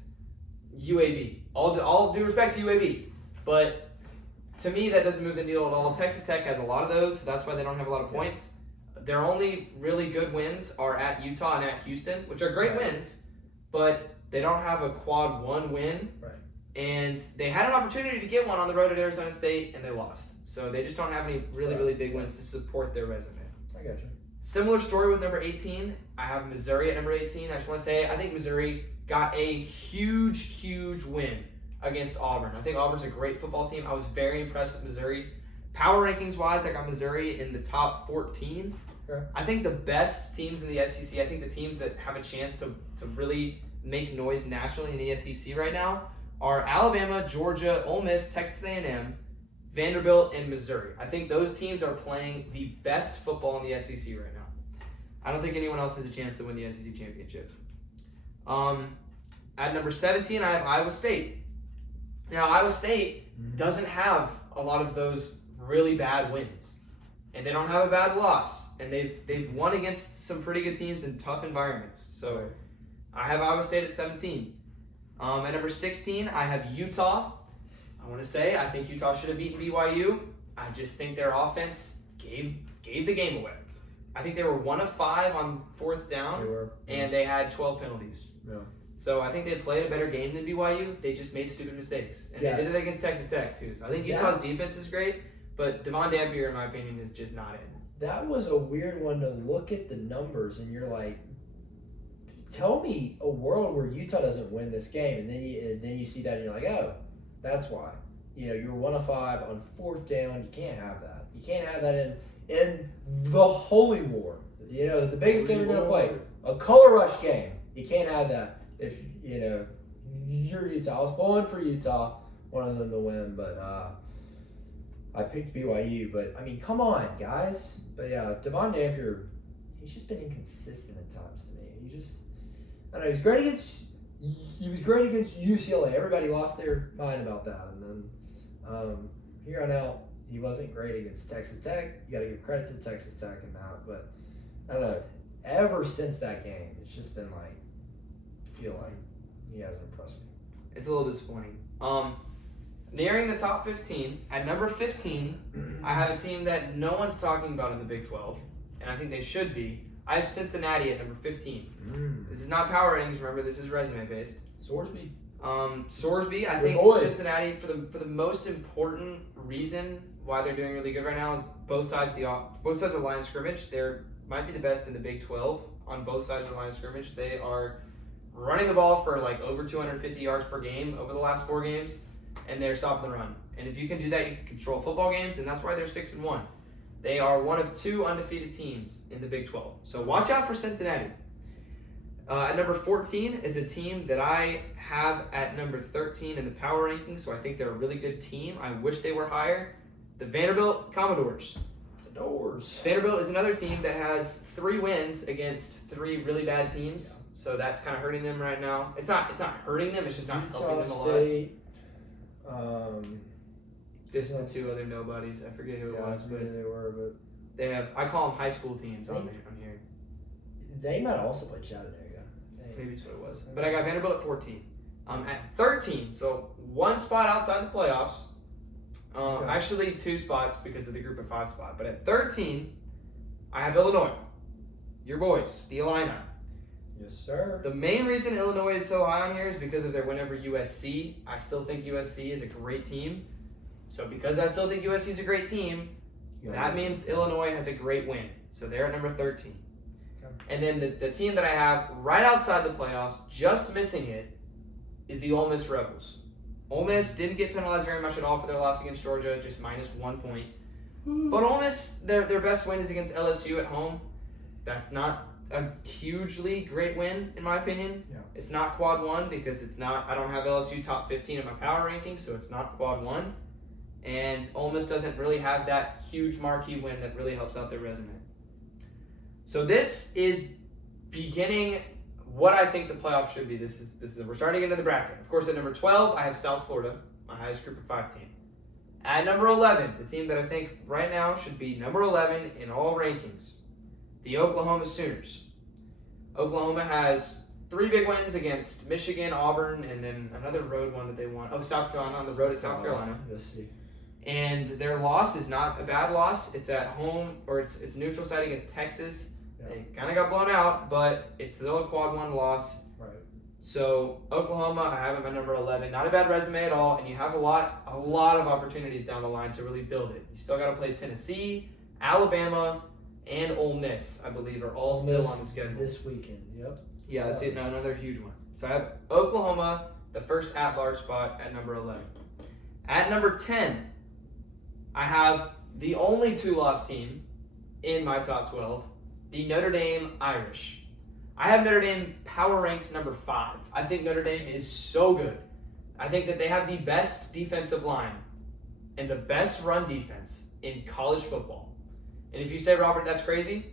UAB. All due respect to UAB, but to me that doesn't move the needle at all. Texas Tech has a lot of those, so that's why they don't have a lot of points. Their only really good wins are at Utah and at Houston, which are great wins, but they don't have a quad 1 win. Right. And they had an opportunity to get one on the road at Arizona State, and they lost. So they just don't have any really big wins to support their resume. I got you. Similar story with number 18. I have Missouri at number 18. I just want to say I think Missouri got a huge win against Auburn. I think Auburn's a great football team. I was very impressed with Missouri. Power rankings wise, I got Missouri in the top 14. Okay. I think the best teams in the SEC, I think the teams that have a chance to really make noise nationally in the SEC right now are Alabama, Georgia, Ole Miss, Texas A&M, Vanderbilt, and Missouri. I think those teams are playing the best football in the SEC right now. I don't think anyone else has a chance to win the SEC championship. At number 17, I have Iowa State. Now, Iowa State doesn't have a lot of those really bad wins, and they don't have a bad loss, and they've won against some pretty good teams in tough environments. So I have Iowa State at 17. At number 16, I have Utah. I want to say I think Utah should have beaten BYU. I just think their offense gave the game away. I think they were 1 of 5 on 4th down, and they had 12 penalties. Yeah. So I think they played a better game than BYU. They just made stupid mistakes, and they did it against Texas Tech too. So I think Utah's defense is great, but Devon Napier, in my opinion, is just not it. That was a weird one to look at the numbers, and you're like, tell me a world where Utah doesn't win this game, and then you see that, and you're like, oh, that's why. You're 1 of 5 on 4th down. You can't have that. You can't have that in the Holy War. The biggest game you're gonna play, a color rush game. You can't have that if you're Utah. I was pulling for Utah, wanted them to win, but I picked BYU. But I mean, come on, guys. But yeah, Devon Napier, he's just been inconsistent at times to me. I don't know. He was great against UCLA. Everybody lost their mind about that, and then here on out, he wasn't great against Texas Tech. You got to give credit to Texas Tech in that, but I don't know. Ever since that game, it's just been like, I feel like he hasn't impressed me. It's a little disappointing. Nearing the top 15, at number 15, I have a team that no one's talking about in the Big 12, and I think they should be. I have Cincinnati at number 15. This is not power ratings. Remember, this is resume based. Sorsby. Sorsby, I think Cincinnati, for the most important reason why they're doing really good right now is both sides of the line of scrimmage. They're might be the best in the Big 12 on both sides of the line of scrimmage. They are running the ball for like over 250 yards per game over the last 4 games, and they're stopping the run. And if you can do that, you can control football games, and that's why they're 6-1. They are one of 2 undefeated teams in the Big 12. So watch out for Cincinnati. At number 14 is a team that I have at number 13 in the power rankings, so I think they're a really good team. I wish they were higher. The Vanderbilt Commodores. Vanderbilt is another team that has 3 wins against 3 really bad teams, so that's kind of hurting them right now. It's not hurting them, it's just not helping them a lot. State, just the 2 other nobodies. I forget who it was, but they were. But they have. I call them high school teams on here. They might also play Chattanooga. Maybe that's what it was. But I got Vanderbilt at 14. At 13, so 1 spot outside the playoffs. Actually 2 spots because of the group of 5 spot. But at 13, I have Illinois. Your boys, the Illini. Yes, sir. The main reason Illinois is so high on here is because of their win over USC. I still think USC is a great team. So because I still think USC is a great team, that means Illinois has a great win. So they're at number 13. Okay. And then the team that I have right outside the playoffs, just missing it, is the Ole Miss Rebels. Ole Miss didn't get penalized very much at all for their loss against Georgia, just -1 point. But Ole Miss, their best win is against LSU at home. That's not a hugely great win, in my opinion. Yeah. It's not quad 1 because it's not. I don't have LSU top 15 in my power rankings, so it's not quad 1. And Ole Miss doesn't really have that huge marquee win that really helps out their resume. So this is beginning what I think the playoffs should be. This is we're starting into the bracket. Of course, at number 12, I have South Florida, my highest group of 5 team. At number 11, the team that I think right now should be number 11 in all rankings, the Oklahoma Sooners. Oklahoma has 3 big wins against Michigan, Auburn, and then another road one that they won. Oh, South Carolina, on the road at South Carolina. Let's see. And their loss is not a bad loss. It's at home, or it's neutral site against Texas. Yeah. They kind of got blown out, but it's still a quad 1 loss. Right. So Oklahoma, I have them at number 11. Not a bad resume at all, and you have a lot of opportunities down the line to really build it. You still got to play Tennessee, Alabama, and Ole Miss, I believe, are all still on the schedule this weekend. Yep. Yeah, that's it. Another huge one. So I have Oklahoma, the first at-large spot at number 11. At number 10, I have the only 2-loss team in my top 12, the Notre Dame Irish. I have Notre Dame power ranked number 5. I think Notre Dame is so good. I think that they have the best defensive line and the best run defense in college football. And if you say, Robert, that's crazy,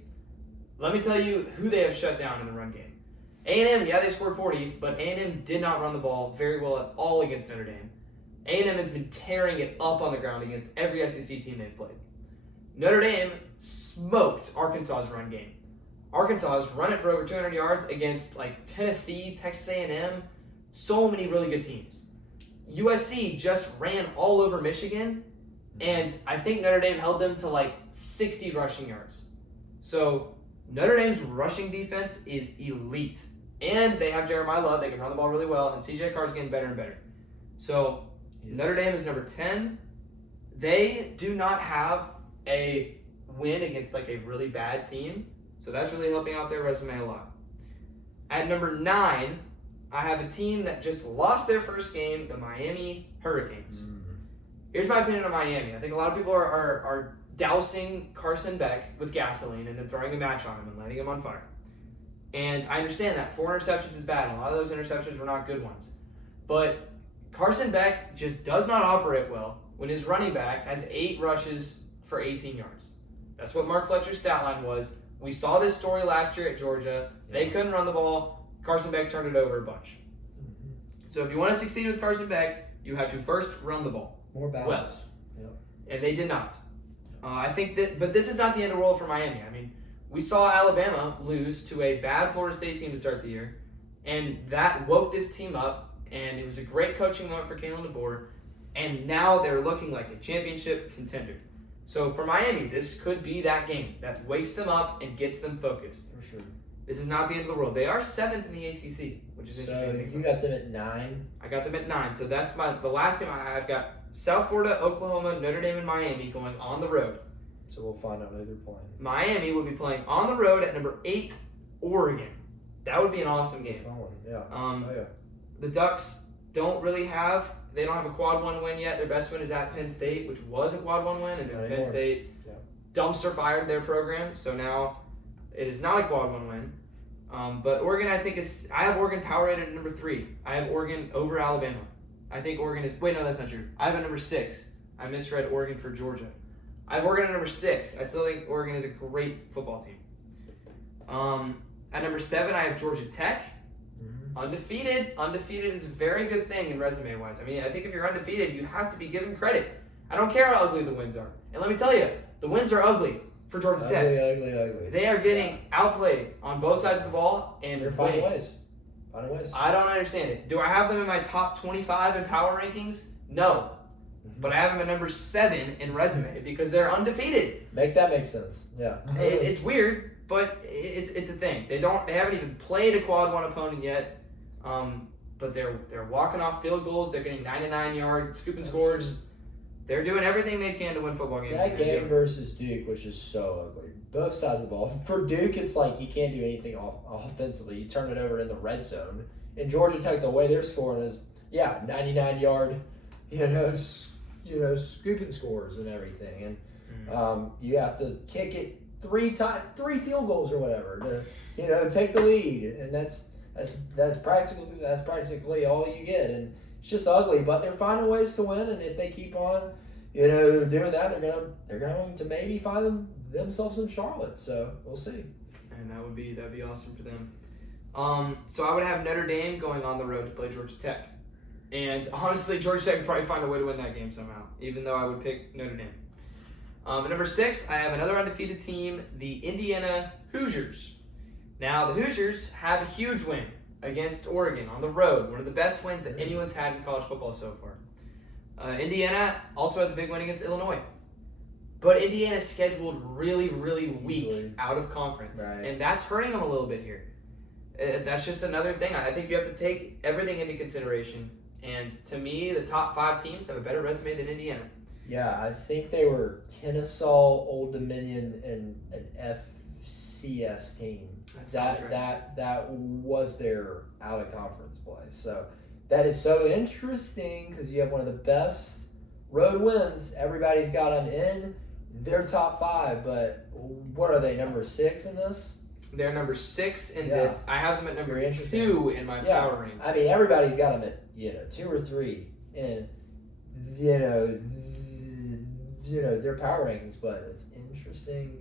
let me tell you who they have shut down in the run game. A&M, yeah, they scored 40, but A&M did not run the ball very well at all against Notre Dame. A&M has been tearing it up on the ground against every SEC team they've played. Notre Dame smoked Arkansas's run game. Arkansas has run it for over 200 yards against like Tennessee, Texas A&M, so many really good teams. USC just ran all over Michigan, and I think Notre Dame held them to like 60 rushing yards. So Notre Dame's rushing defense is elite. And they have Jeremiah Love, they can run the ball really well, and CJ Carr's getting better and better. So Notre Dame is number 10. They do not have a win against like a really bad team, so that's really helping out their resume a lot. At number 9, I have a team that just lost their first game, the Miami Hurricanes. Here's my opinion on Miami. I think a lot of people are dousing Carson Beck with gasoline and then throwing a match on him and lighting him on fire. And I understand that. 4 interceptions is bad, and a lot of those interceptions were not good ones. But Carson Beck just does not operate well when his running back has 8 rushes for 18 yards. That's what Mark Fletcher's stat line was. We saw this story last year at Georgia. They couldn't run the ball. Carson Beck turned it over a bunch. So if you want to succeed with Carson Beck, you have to first run the ball. More balance. Well, and they did not. I think that, but this is not the end of the world for Miami. I mean, we saw Alabama lose to a bad Florida State team to start the year, and that woke this team up, and it was a great coaching moment for Kalen DeBoer, and now they're looking like a championship contender. So for Miami, this could be that game that wakes them up and gets them focused. For sure. This is not the end of the world. They are 7th in the ACC, which is interesting. So you got them at 9? I got them at 9. So that's the last team I've got South Florida, Oklahoma, Notre Dame, and Miami going on the road. So we'll find out who they're playing. Miami will be playing on the road at number 8, Oregon. That would be an awesome game. Fun one. Yeah. The Ducks don't have a quad 1 win yet. Their best win is at Penn State, which was a quad 1 win, and then Penn State dumpster fired their program, so now it is not a quad 1 win. But Oregon, I have Oregon power rated at number 3. I have Oregon over Alabama. I think Oregon is, wait, no, that's not true. I have it at number 6. I misread Oregon for Georgia. I have Oregon at number 6. I still think Oregon is a great football team. At number 7, I have Georgia Tech. Undefeated. Undefeated is a very good thing in resume-wise. I mean, I think if you're undefeated, you have to be given credit. I don't care how ugly the wins are. And let me tell you, the wins are ugly for Georgia Tech. Ugly. They are getting outplayed on both sides of the ball, and they're finding ways. I don't understand it. Do I have them in my top 25 in power rankings? No. But I have them at number 7 in resume because they're undefeated. Make that make sense. Yeah. It's weird, but it's a thing. They haven't even played a quad 1 opponent yet. But they're walking off field goals. They're getting 99-yard scoop and scores. They're doing everything they can to win football games. That game versus Duke was just so ugly. Both sides of the ball. For Duke, it's like you can't do anything offensively. You turn it over in the red zone. In Georgia Tech, the way they're scoring is 99-yard, scooping scores and everything. And you have to kick it 3 field goals or whatever to take the lead. And that's practically all you get. And it's just ugly, but they're finding ways to win, and if they keep on, doing that, they're going to maybe find themselves in Charlotte. So we'll see. And that'd be awesome for them. So I would have Notre Dame going on the road to play Georgia Tech. And honestly, Georgia Tech could probably find a way to win that game somehow, even though I would pick Notre Dame. At number 6, I have another undefeated team, the Indiana Hoosiers. Now, the Hoosiers have a huge win against Oregon on the road, one of the best wins that anyone's had in college football so far. Indiana also has a big win against Illinois. But Indiana's scheduled really, really weak out of conference. Right. And that's hurting them a little bit here. That's just another thing. I think you have to take everything into consideration. And to me, the top 5 teams have a better resume than Indiana. Yeah, I think they were Kennesaw, Old Dominion, and an FCS team. That was their out of conference play. So that is so interesting because you have one of the best road wins. Everybody's got them in their top 5, but what are they, number 6 in this? They're number 6 in this. I have them at number 2 in my power ranking. I mean, everybody's got them at 2 or 3 in their power rankings. But it's interesting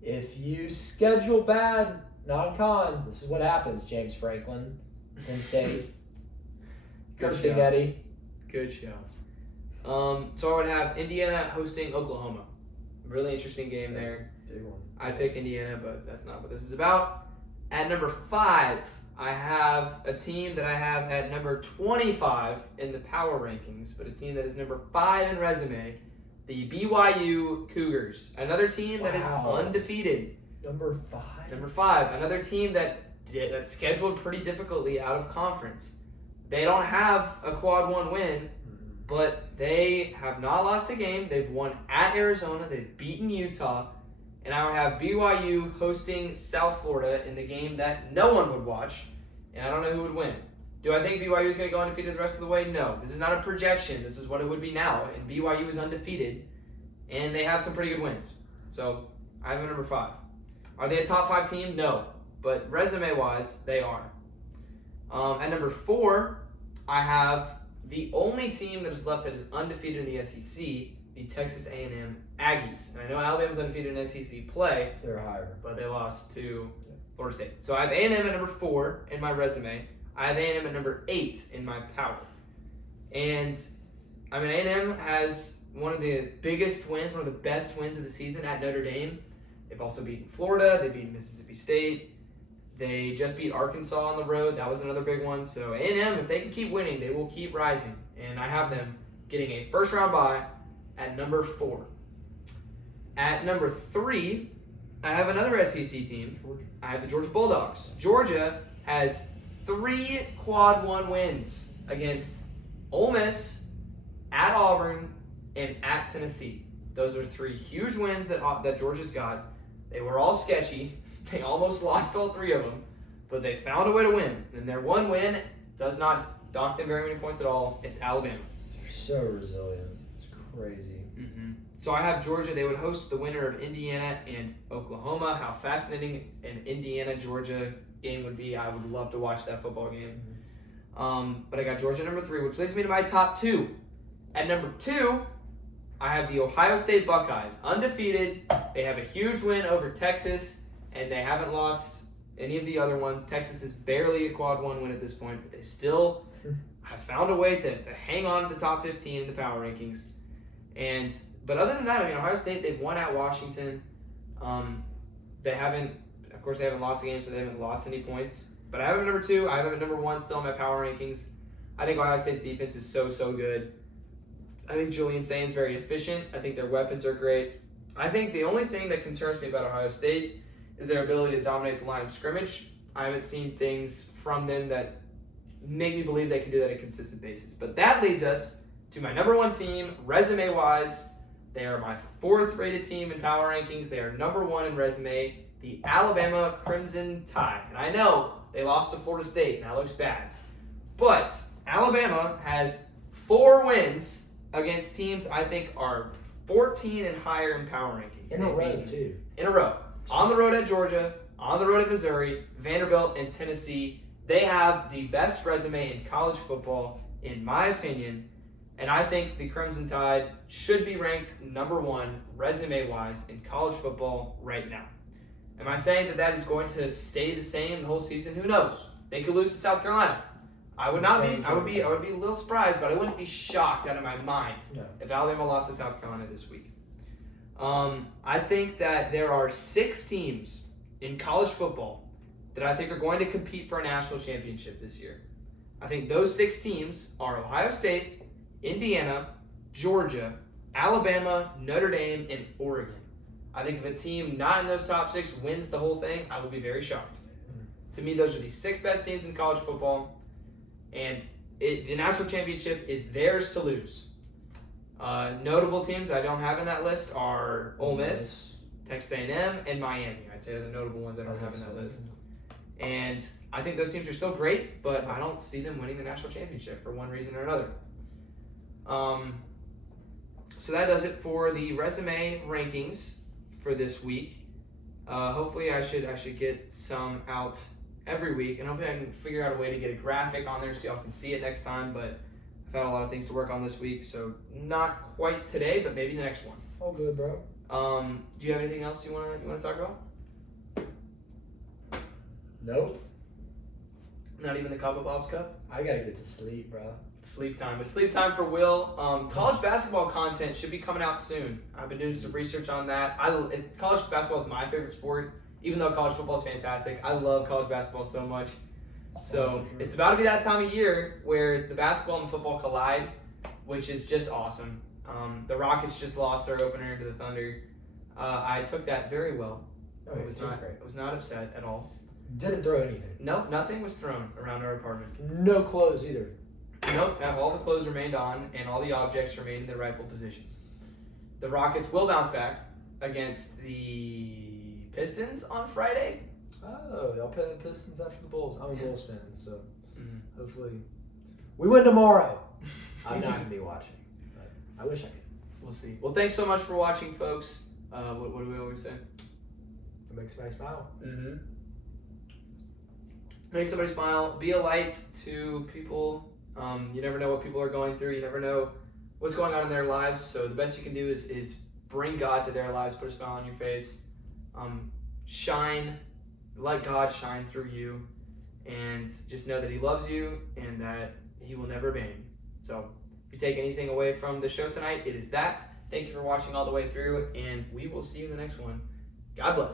if you schedule bad non-con. This is what happens. James Franklin, Penn State, Cincinnati. Good show. So I would have Indiana hosting Oklahoma. Really interesting game there. Big one. I'd pick Indiana, but that's not what this is about. At number 5, I have a team that I have at number 25 in the power rankings, but a team that is number 5 in resume, the BYU Cougars. Another team that is undefeated. Number 5? Number 5. Another team that's scheduled pretty difficultly out of conference. They don't have a quad 1 win, but they have not lost a game. They've won at Arizona. They've beaten Utah. And I would have BYU hosting South Florida in the game that no one would watch. And I don't know who would win. Do I think BYU is going to go undefeated the rest of the way? No. This is not a projection. This is what it would be now. And BYU is undefeated. And they have some pretty good wins. So I have them at number 5. Are they a top 5 team? No. But resume-wise, they are. At number 4, I have the only team that is left that is undefeated in the SEC, the Texas A&M Aggies. And I know Alabama's undefeated in SEC play. They're higher. But they lost to Florida State. So I have A&M at number 4 in my resume. I have A&M at number 8 in my power. And, I mean, A&M has one of the biggest wins, one of the best wins of the season at Notre Dame. They've also beaten Florida. They beat Mississippi State. They just beat Arkansas on the road. That was another big one. So A&M, if they can keep winning, they will keep rising. And I have them getting a first-round bye at number 4. At number 3, I have another SEC team. I have the Georgia Bulldogs. Georgia has 3 quad 1 wins against Ole Miss, at Auburn, and at Tennessee. Those are 3 huge wins that Georgia's got. They were all sketchy. They almost lost all 3 of them, but they found a way to win. And their one win does not dock them very many points at all. It's Alabama. They're so resilient. It's crazy. Mm-hmm. So I have Georgia. They would host the winner of Indiana and Oklahoma. How fascinating an Indiana-Georgia game would be. I would love to watch that football game. Mm-hmm. But I got Georgia at number 3, which leads me to my top 2. At number 2, I have the Ohio State Buckeyes. Undefeated. They have a huge win over Texas, and they haven't lost any of the other ones. Texas is barely a quad 1 win at this point, but they still have found a way to hang on to the top 15 in the power rankings. But other than that, I mean, Ohio State, they've won at Washington. They haven't lost a game, so they haven't lost any points. But I have them at number 2. I have them at number 1 still in my power rankings. I think Ohio State's defense is so good. I think Julian Sain's very efficient. I think their weapons are great. I think the only thing that concerns me about Ohio State is their ability to dominate the line of scrimmage. I haven't seen things from them that make me believe they can do that on a consistent basis. But that leads us to my number 1 team, resume-wise. They are my 4th rated team in power rankings. They are number 1 in resume, the Alabama Crimson Tide. And I know they lost to Florida State, and that looks bad. But Alabama has 4 wins against teams I think are 14 and higher in power rankings. In a row, too. In a row. On the road at Georgia, on the road at Missouri, Vanderbilt, and Tennessee. They have the best resume in college football, in my opinion. And I think the Crimson Tide should be ranked number 1 resume-wise in college football right now. Am I saying that is going to stay the same the whole season? Who knows? They could lose to South Carolina. I would not be. I would be a little surprised, but I wouldn't be shocked out of my mind if Alabama lost to South Carolina this week. I think that there are 6 teams in college football that I think are going to compete for a national championship this year. I think those 6 teams are Ohio State, Indiana, Georgia, Alabama, Notre Dame, and Oregon. I think if a team not in those top 6 wins the whole thing, I will be very shocked. To me, those are the 6 best teams in college football, and the national championship is theirs to lose. Notable teams I don't have in that list are Ole Miss, Texas A&M, and Miami. I'd say are the notable ones I don't have in that list. And I think those teams are still great, but I don't see them winning the national championship for one reason or another. So that does it for the resume rankings for this week. Hopefully I should get some out every week, and hopefully I can figure out a way to get a graphic on there so y'all can see it next time, but I've had a lot of things to work on this week, so not quite today, but maybe the next one. All good, bro. Do you have anything else you want to talk about? Nope. Not even the Cup of Bob's Cup? I gotta get to sleep, bro. Sleep time. It's sleep time for Will. College basketball content should be coming out soon. I've been doing some research on that. College basketball is my favorite sport, even though college football is fantastic. I love college basketball so much. So it's about to be that time of year where the basketball and the football collide, which is just awesome. The Rockets just lost their opener to the Thunder. I took that very well. I was not upset at all. Didn't throw anything. No, nothing was thrown around our apartment. No clothes either. Nope, all the clothes remained on and all the objects remained in their rightful positions. The Rockets will bounce back against the Pistons on Friday. Oh, y'all play the Pistons after the Bulls. I'm a Bulls fan, so hopefully we win tomorrow. I'm not going to be watching, but I wish I could. We'll see. Well, thanks so much for watching, folks. What do we always say? It makes somebody smile. Make somebody smile. Be a light to people. You never know what people are going through. You never know what's going on in their lives. So the best you can do is bring God to their lives. Put a smile on your face. Shine. Let God shine through you. And just know that He loves you and that He will never abandon you. So if you take anything away from the show tonight, it is that. Thank you for watching all the way through, and we will see you in the next one. God bless.